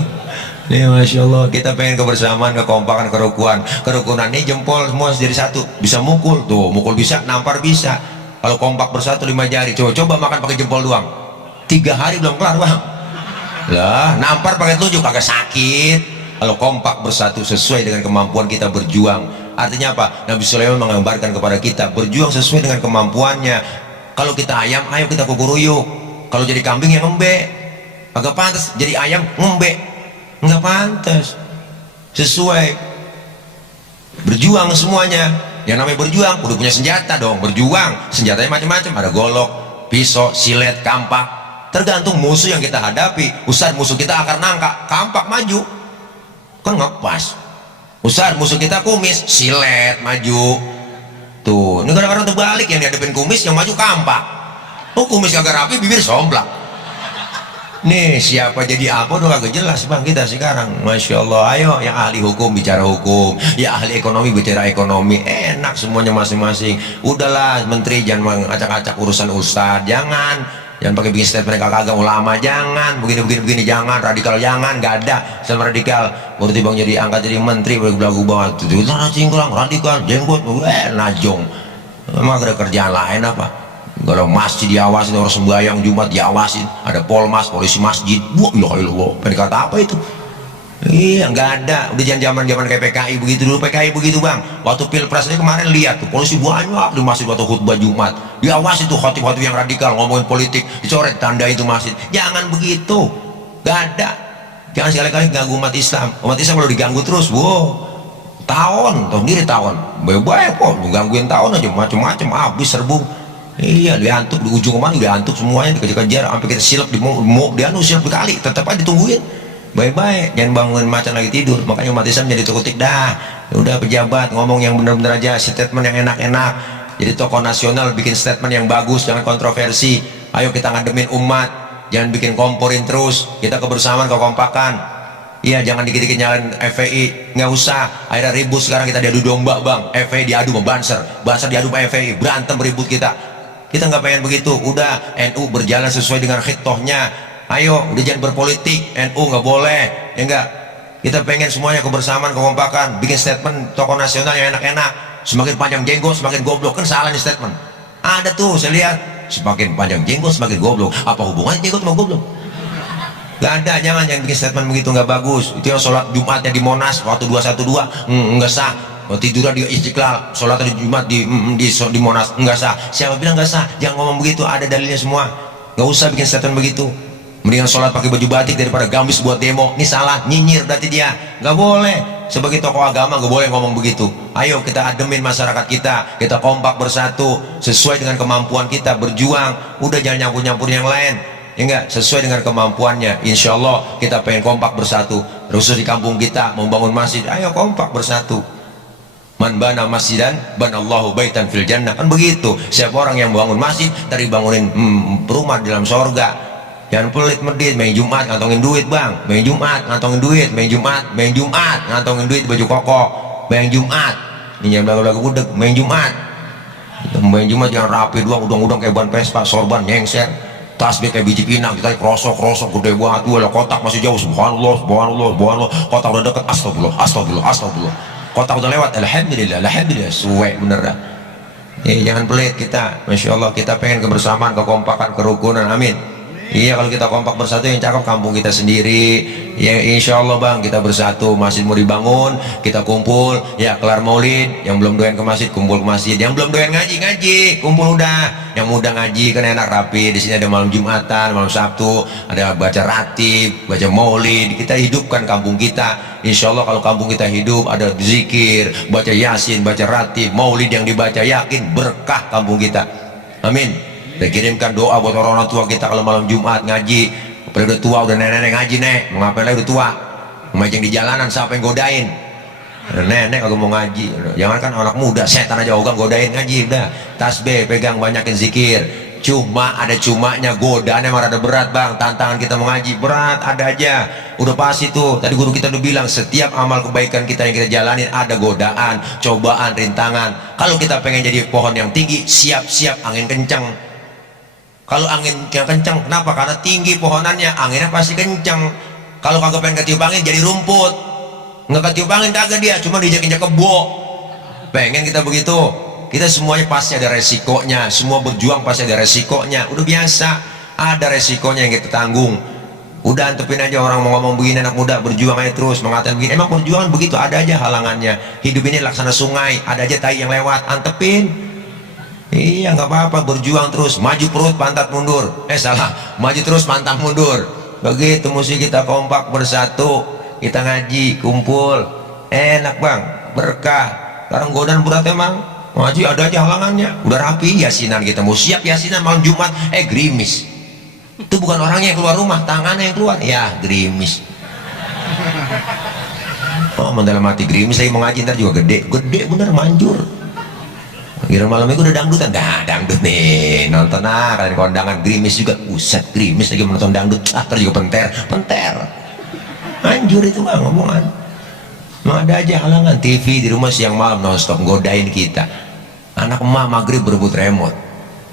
Nih masya Allah, kita pengen kebersamaan, kekompakan, kerukunan ini jempol semua jadi satu. Bisa mukul tuh, mukul bisa, nampar bisa. Kalau kompak bersatu 5 jari, coba makan pakai jempol doang, 3 hari belum kelar bang. Lah nampar pakai telunjuk agak sakit. Kalau kompak bersatu sesuai dengan kemampuan kita berjuang. Artinya apa? Nabi Sulaiman menggambarkan kepada kita berjuang sesuai dengan kemampuannya. Kalau kita ayam, ayo kita kukuruyuk. Kalau jadi kambing yang ngembek, agak pantas. Jadi ayam ngembek, nggak pantas. Sesuai, berjuang semuanya. Yang namanya berjuang udah punya senjata dong. Berjuang senjatanya macam-macam, ada golok, pisau, silet, kampak, tergantung musuh yang kita hadapi. Ustaz, musuh kita akar nangka, kampak maju kan ngepas. Ustaz, musuh kita kumis, silet maju. Tuh, ini kadang-kadang terbalik, yang dihadapin kumis, yang maju kampak. Oh, kumis kagak rapi, bibir somplak. Nih siapa jadi apa udah agak jelas bang kita sekarang. Masya Allah. Ayo yang ahli hukum bicara hukum, ya ahli ekonomi bicara ekonomi. Enak semuanya masing-masing. Udahlah menteri jangan mengacak-acak urusan ustadz. Jangan pakai bikin statement kagak ulama. Jangan begini jangan. Radikal jangan, nggak ada sama radikal. Berarti bang jadi angkat jadi menteri belagu banget. Cingkrang radikal jenggot najong. Emang ada kerjaan lain apa? Kalau masjid diawasin, orang sembahyang Jumat diawasin, ada polmas, polisi masjid. Wah, ya Allah, pendekat apa itu? Iya, nggak ada. Udah zaman kayak PKI begitu dulu. PKI begitu bang. Waktu pilpres ini kemarin lihat tuh polisi banyak di masjid waktu khutbah Jumat. Diawasi tuh khotib-khotib yang radikal ngomongin politik, dicoret tanda itu masjid. Jangan begitu, nggak ada. Jangan sekali-kali ganggu umat Islam. Umat Islam kalau diganggu terus, wow, tahun, tahu sendiri tahun. Baik-baik kok, gangguin tahun aja macam-macam, habis serbu. Iya, diantuk di ujung kemana diantuk semuanya, dikejar-kejar sampai kita silap silap berkali, tetap aja ditungguin. Baik-baik, jangan bangun macan lagi tidur. Makanya umat Islam jadi tukutik dah. Udah pejabat ngomong yang benar-benar aja, statement yang enak-enak. Jadi tokoh nasional bikin statement yang bagus, jangan kontroversi. Ayo kita ngademin umat, jangan bikin komporin terus. Kita kebersamaan, kekompakan. Iya, jangan dikit-dikit nyalain FPI, nggak usah. Akhirnya ribut sekarang kita diadu domba bang. FPI diadu sama Banser, Banser diadu sama FPI, berantem ribut kita. Kita nggak pengen begitu. Udah NU berjalan sesuai dengan khitohnya. Ayo, udah jangan berpolitik. NU nggak boleh, ya enggak. Kita pengen semuanya kebersamaan, kekompakan. Bikin statement tokoh nasional yang enak-enak. Semakin panjang jenggot, semakin goblok. Kan salah nih statement. Ada tuh, saya lihat. Semakin panjang jenggot, semakin goblok. Apa hubungannya jenggot sama goblok? Gak ada, jangan bikin statement begitu, nggak bagus. Itu yang sholat Jumatnya di Monas waktu 212, nggak sah. Tidurnya di Istiqlal, sholat di Jumat di Monas, nggak sah. Siapa bilang nggak sah? Jangan ngomong begitu, ada dalilnya semua. Nggak usah bikin statement begitu. Mendingan sholat pakai baju batik daripada gamis buat demo. Ini salah, nyinyir berarti dia. Nggak boleh. Sebagai tokoh agama nggak boleh ngomong begitu. Ayo kita ademin masyarakat kita kompak bersatu sesuai dengan kemampuan kita, berjuang. Udah jangan nyampur-nyampur yang lain. Ya enggak, sesuai dengan kemampuannya. Insya Allah kita pengen kompak bersatu. Khusus di kampung kita membangun masjid, ayo kompak bersatu. Man bana masjidan banallahu baitan fil jannah, kan begitu. Siapa orang yang bangun masjid dari bangunin rumah di dalam sorga. Jangan pelit medit, main Jumat ngantongin duit bang, main Jumat ngantongin duit, main Jumat ngantongin duit baju koko, main Jumat ini yang lagu-lagu gudeg, main Jumat jangan rapi doang, udang-udang kayak ban Vespa, sorban nyengser, tasbih kayak biji pinang, kita krosok gede banget, dua kotak masih jauh, subhanallah, kotak udah deket, astagfirullah, kotak udah lewat, alhamdulillah, suwe bener dah. Jangan pelit kita, masya Allah, kita pengen kebersamaan, kekompakan, kerukunan, amin. Iya, kalau kita kompak bersatu yang cakep kampung kita sendiri. Ya insya Allah bang, kita bersatu. Masjid mau dibangun, kita kumpul. Ya kelar maulid, yang belum doyan ke masjid kumpul ke masjid. Yang belum doyan ngaji kumpul udah. Yang muda ngaji kan enak rapi. Di sini ada malam Jumatan, malam Sabtu, ada baca ratib, baca maulid. Kita hidupkan kampung kita. Insya Allah kalau kampung kita hidup, ada zikir, baca yasin, baca ratib, maulid yang dibaca, yakin berkah kampung kita. Amin. Kita kirimkan doa buat orang tua kita kalau malam Jumat ngaji. Pada udah tua, udah nenek ngaji, nek mau ngapain lagi, udah tua memajang di jalanan, siapa yang godain? Nenek kalau mau ngaji, jangan kan anak muda, setan aja ogah godain ngaji. Udah tasbih pegang, banyakin zikir. Cuma ada cumanya, godaan emang rada berat bang. Tantangan kita mau ngaji berat, ada aja. Udah pasti tuh, tadi guru kita udah bilang, setiap amal kebaikan kita yang kita jalanin ada godaan, cobaan, rintangan. Kalau kita pengen jadi pohon yang tinggi, siap-siap angin kencang. Kalau angin yang kencang, kenapa? Karena tinggi pohonannya, anginnya pasti kencang. Kalau kagak pengen ketiup angin, jadi rumput. Nggak ketiup angin kagak dia, cuma diinjak-injak kebo. Pengen kita begitu. Kita semuanya pasti ada resikonya. Semua berjuang pasti ada resikonya. Udah biasa, ada resikonya yang kita tanggung. Udah antepin aja orang mau ngomong begini, anak muda berjuang aja terus mengatakan begini. Emang perjuangan begitu, ada aja halangannya. Hidup ini laksana sungai, ada aja tai yang lewat, antepin. Iya, nggak apa-apa, berjuang terus, maju perut pantat mundur, salah, maju terus pantang mundur. Begitu mesti kita kompak bersatu, kita ngaji kumpul, enak bang, berkah. Sekarang godaan berat emang, ngaji ada aja halangannya. Udah rapi yasinan, kita mau siap yasinan malam Jumat, gerimis. Itu bukan orangnya yang keluar rumah, tangannya yang keluar, ya gerimis. Oh, mendalam hati gerimis, saya mau ngaji ntar juga gede bener, manjur. Kira malam itu udah dangdutan, dangdut nih, nonton kalian kondangan gerimis juga, uset gerimis lagi menonton dangdut, terus juga penter, manjur itu bang ngomongan. Mau ada aja halangan, TV di rumah siang malam nonstop godain kita. Anak emak maghrib berebut remote.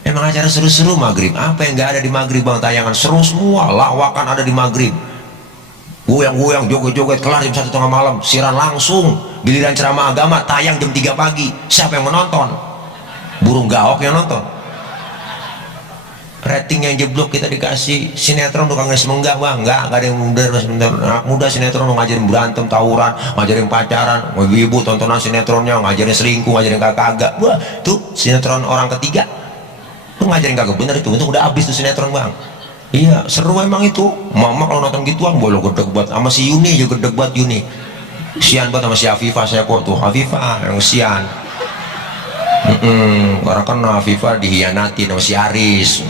Emang acara seru-seru maghrib, apa yang nggak ada di maghrib bang? Tayangan seru semua, lawakan ada di maghrib. Goyang-goyang, joget-joget, kelar jam 1 tengah malam, siaran langsung. Giliran ceramah agama tayang jam 3 pagi. Siapa yang menonton? Burung gaok yang nonton. Rating yang jeblok kita dikasih. Sinetron tuh kagak semenggak bang, nggak ada yang muda. Anak muda sinetron ngajarin berantem, tawuran, ngajarin pacaran. Ibu tontonan sinetronnya ngajarin selingkuh, ngajarin kagak. Wah tuh sinetron orang ketiga tuh ngajarin kagak bener itu. Untung udah habis tuh sinetron bang. Iya seru emang itu. Mama kalau nonton gituan boleh gedeg buat sama si Yuni aja, gedeg buat Yuni. Sian buat sama si Afifah, saya kok tuh Afifah yang sian. Karena kan Afifah dihianati sama si Aris.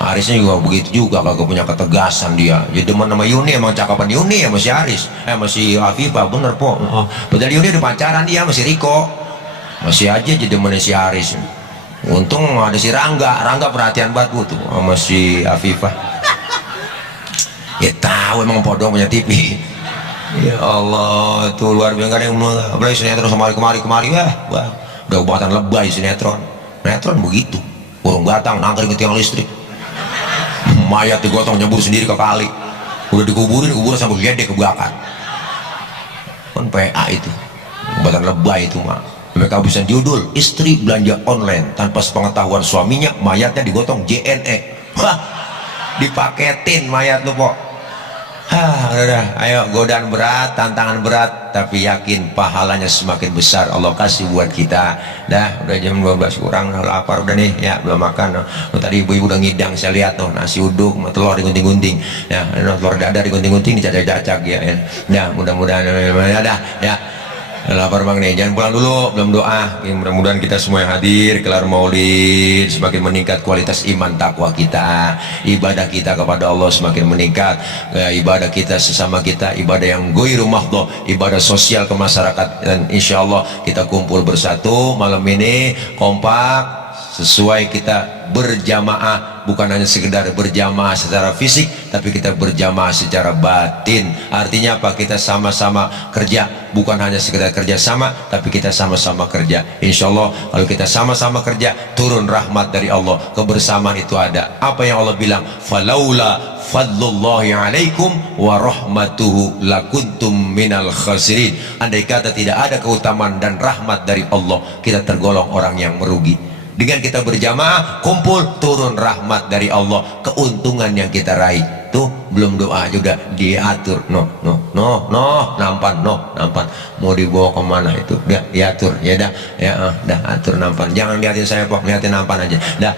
Arisnya juga begitu juga, kagak punya ketegasan dia. Jadi demen sama Yuni, emang cakapan Yuni sama si Aris, sama si Afifah bener po. Padahal Yuni udah pacaran dia sama si Riko, masih aja jadi demennya si Aris. Untung ada si Rangga perhatian banget tuh sama si Afifah. Ya tahu emang podong punya TV. Ya Allah, tuh luar biasa yang apalagi sinetron kemari wah, udah buatan lebay sinetron begitu. Burung batang nangkring ke tiang listrik, mayat digotong nyebur sendiri ke kali, udah dikuburin sampai gede kebakar. Kan PA itu buatan lebay itu mah. Mereka bisa judul istri belanja online tanpa sepengetahuan suaminya, mayatnya digotong JNE. Wah, dipaketin mayat lu kok. Udah, ayo godaan berat, tantangan berat, tapi yakin pahalanya semakin besar Allah kasih buat kita. Dah, udah jam 12 kurang, lapar udah nih, ya belum makan. Tadi ibu-ibu udah ngidang, saya lihat tuh nasi uduk, telur digunting-gunting, ya, telur dadar digunting-gunting, dicacak-cacak ya. Nah, mudah-mudahan dah, ya. Lapar bang nih, jangan pulang dulu, belum doa. Mudah-mudahan kita semua yang hadir kelar maulid semakin meningkat kualitas iman takwa kita, ibadah kita kepada Allah semakin meningkat, ibadah kita sesama kita, ibadah yang ghairu mahdhah, ibadah sosial ke masyarakat. Dan insya Allah kita kumpul bersatu malam ini kompak sesuai kita berjamaah, bukan hanya sekedar berjamaah secara fisik, tapi kita berjamaah secara batin. Artinya apa? Kita sama-sama kerja, bukan hanya sekedar kerja sama, tapi kita sama-sama kerja. Insya Allah kalau kita sama-sama kerja, turun rahmat dari Allah, kebersamaan itu ada. Apa yang Allah bilang? Falaula fadlullahi alaikum wa rahmatuhu lakuntum minal khasirin. Andai kata tidak ada keutamaan dan rahmat dari Allah, kita tergolong orang yang merugi. Dengan kita berjamaah kumpul, turun rahmat dari Allah, keuntungan yang kita raih. Tuh belum doa juga diatur. Nampan mau dibawa kemana itu dia diatur ya dah, ya dah atur nampan, jangan liatin saya pok, liatin nampan aja dah.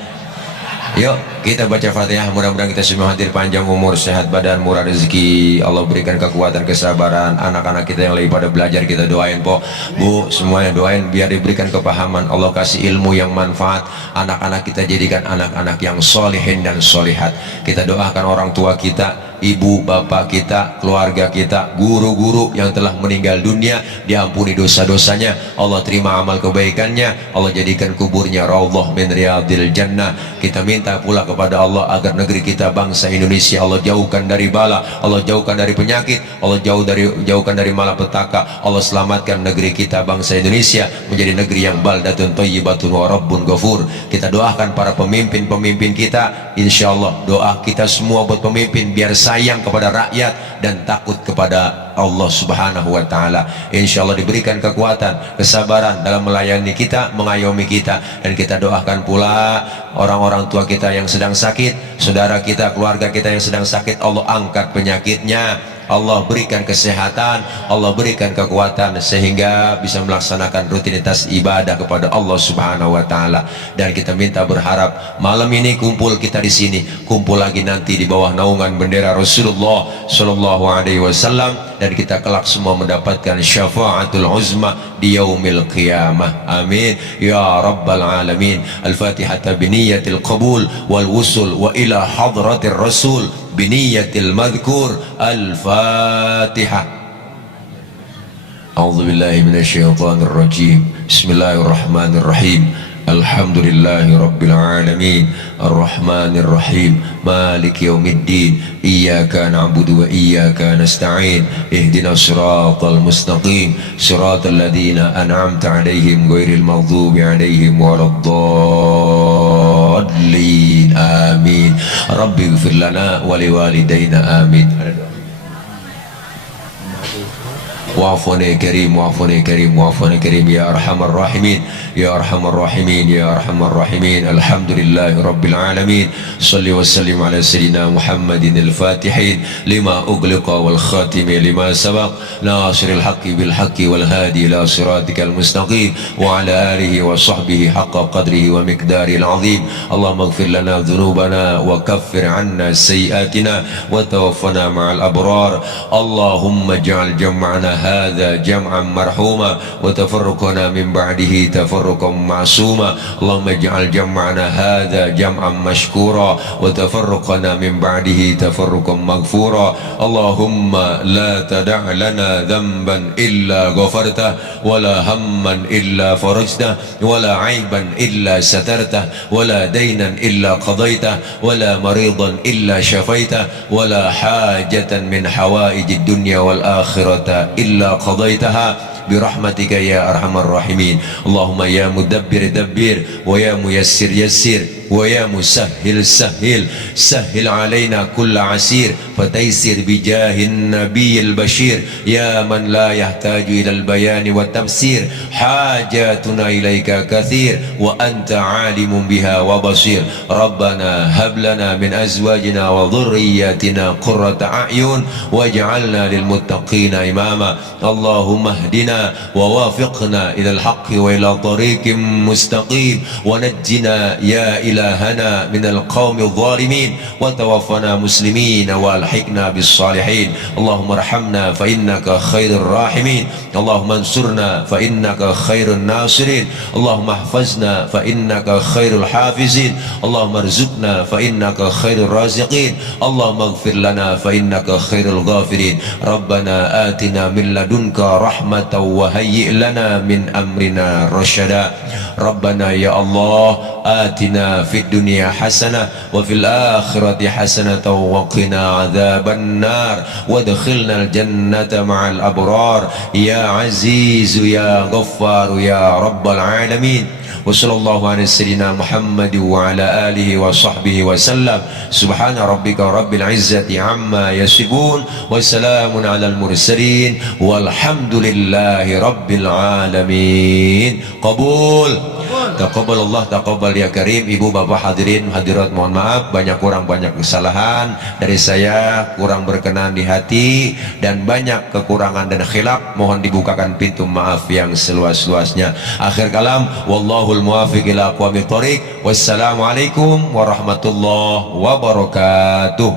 Yuk kita baca Fatihah, mudah-mudahan kita semua hadir panjang umur, sehat badan, murah rezeki, Allah berikan kekuatan, kesabaran. Anak-anak kita yang lagi pada belajar kita doain po, bu semuanya doain biar diberikan kepahaman, Allah kasih ilmu yang manfaat, anak-anak kita jadikan anak-anak yang solehin dan solehat. Kita doakan orang tua kita, ibu bapak kita, keluarga kita, guru-guru yang telah meninggal dunia, diampuni dosa-dosanya, Allah terima amal kebaikannya, Allah jadikan kuburnya raudhah min riyadil jannah. Kita minta pula kepada Allah agar negeri kita bangsa Indonesia Allah jauhkan dari bala, Allah jauhkan dari penyakit, Allah jauhkan dari malapetaka, Allah selamatkan negeri kita bangsa Indonesia menjadi negeri yang baldatun thayyibatun wa rabbun ghafur. Kita doakan para pemimpin-pemimpin kita, insya Allah doa kita semua buat pemimpin biar sayang kepada rakyat dan takut kepada Allah subhanahu wa ta'ala. Insya Allah diberikan kekuatan, kesabaran dalam melayani kita, mengayomi kita. Dan kita doakan pula orang-orang tua kita yang sedang sakit, saudara kita, keluarga kita yang sedang sakit, Allah angkat penyakitnya, Allah berikan kesehatan, Allah berikan kekuatan sehingga bisa melaksanakan rutinitas ibadah kepada Allah Subhanahu wa taala. Dan kita minta berharap malam ini kumpul kita di sini, kumpul lagi nanti di bawah naungan bendera Rasulullah sallallahu alaihi wasallam, dan kita kelak semua mendapatkan syafaatul uzma di yaumil qiyamah. Amin ya rabbal alamin. Al-Fatihah biniyatil qabul wal wusul wa ila hadratir rasul biniyatil madhkur. Al-Fatihah. A'udzu billahi minasyaitonir rajim. Bismillahirrahmanirrahim. Alhamdulillahi rabbil alamin, arrahmanir rahim, maliki yaumiddin, iyyaka na'budu wa iyyaka nasta'in, ihdinas siratal mustaqim, siratal ladzina an'amta 'alaihim ghairil maghdubi 'alaihim waladdallin. Amin. Rabbighfir lana wa liwalidayna. Amin. Wa'afuni karim, wa'afuni karim, wa'afuni karim ya arhamar rahimin, ya arhamar rahimin, ya arhamar rahimin. Alhamdulillahi rabbil alamin. Salli wa sallim ala sayyidina Muhammadin al-fatihin lima ughliqa wal khatimi lima sabaq, nasiril haqqi bil haqqi wal hadi ila siratikal mustaqim, wa ala alihi wa sahbihi haqqa qadrihi wa miqdaril azim. Allahumma ighfir lana dhunubana wa kaffir 'anna sayyi'atina wa tawaffana ma'al abrar. Allahumma ij'al jam'ana هذا جمعا مرحوما وتفرقنا من بعده تفرقا معصوما. اللهم اجعل جمعنا هذا جمعا مشكورا وتفرقنا من بعده تفرقا مغفورا. اللهم لا تدع لنا ذنبا إلا غفرته ولا هما إلا فرجته ولا عيبا إلا سترته ولا دينا إلا قضيته ولا مريضا إلا شفيته ولا حاجة من حوائج الدنيا والآخرة إلا قضيتها برحمتك يا أرحم الراحمين. اللهم يا مدبر دبر ويا ميسر يسر ويا مسهل سهل، سهل علينا كل عسير فتيسر بجاه النبي البشير يا من لا يحتاج إلى البيان والتفسير. حاجاتنا إليك كثير وأنت عالم بها وبصير. ربنا هب لنا من أزواجنا وذرياتنا قرة أعين واجعلنا للمتقين إماما. اللهم اهدنا ووافقنا إلى الحق وإلى طريق مستقيم ونجنا يا إلهنا من القوم الظالمين وتوفنا مسلمين والحقنا بالصالحين. اللهم ارحمنا فإنك خير الراحمين. اللهم انصرنا فإنك خير الناصرين. اللهم احفظنا فإنك خير الحافظين. اللهم ارزقنا فإنك خير الرازقين. اللهم اغفر لنا فإنك خير الغافرين. ربنا آتنا من لدنك رحمة وهيئ لنا من أمرنا رشدا. ربنا يا الله آتنا في الدنيا حسنة وفي الآخرة حسنة وقنا عذاب النار وادخلنا الجنة مع الأبرار يا عزيز يا غفار يا رب العالمين. وصلى الله على سيدنا محمد وعلى آله وصحبه وسلم. سبحان ربك رب العزة عما يصفون وسلام على المرسلين والحمد لله رب العالمين. قبول. Taqabbal Allah, taqabbal ya karim. Ibu bapak hadirin hadirat, mohon maaf banyak kurang banyak kesalahan dari saya, kurang berkenan di hati dan banyak kekurangan dan khilaf, mohon dibukakan pintu maaf yang seluas-luasnya. Akhir kalam, wallahul muwaffiq ila aqwamit thoriq. Wassalamualaikum warahmatullahi wabarakatuh.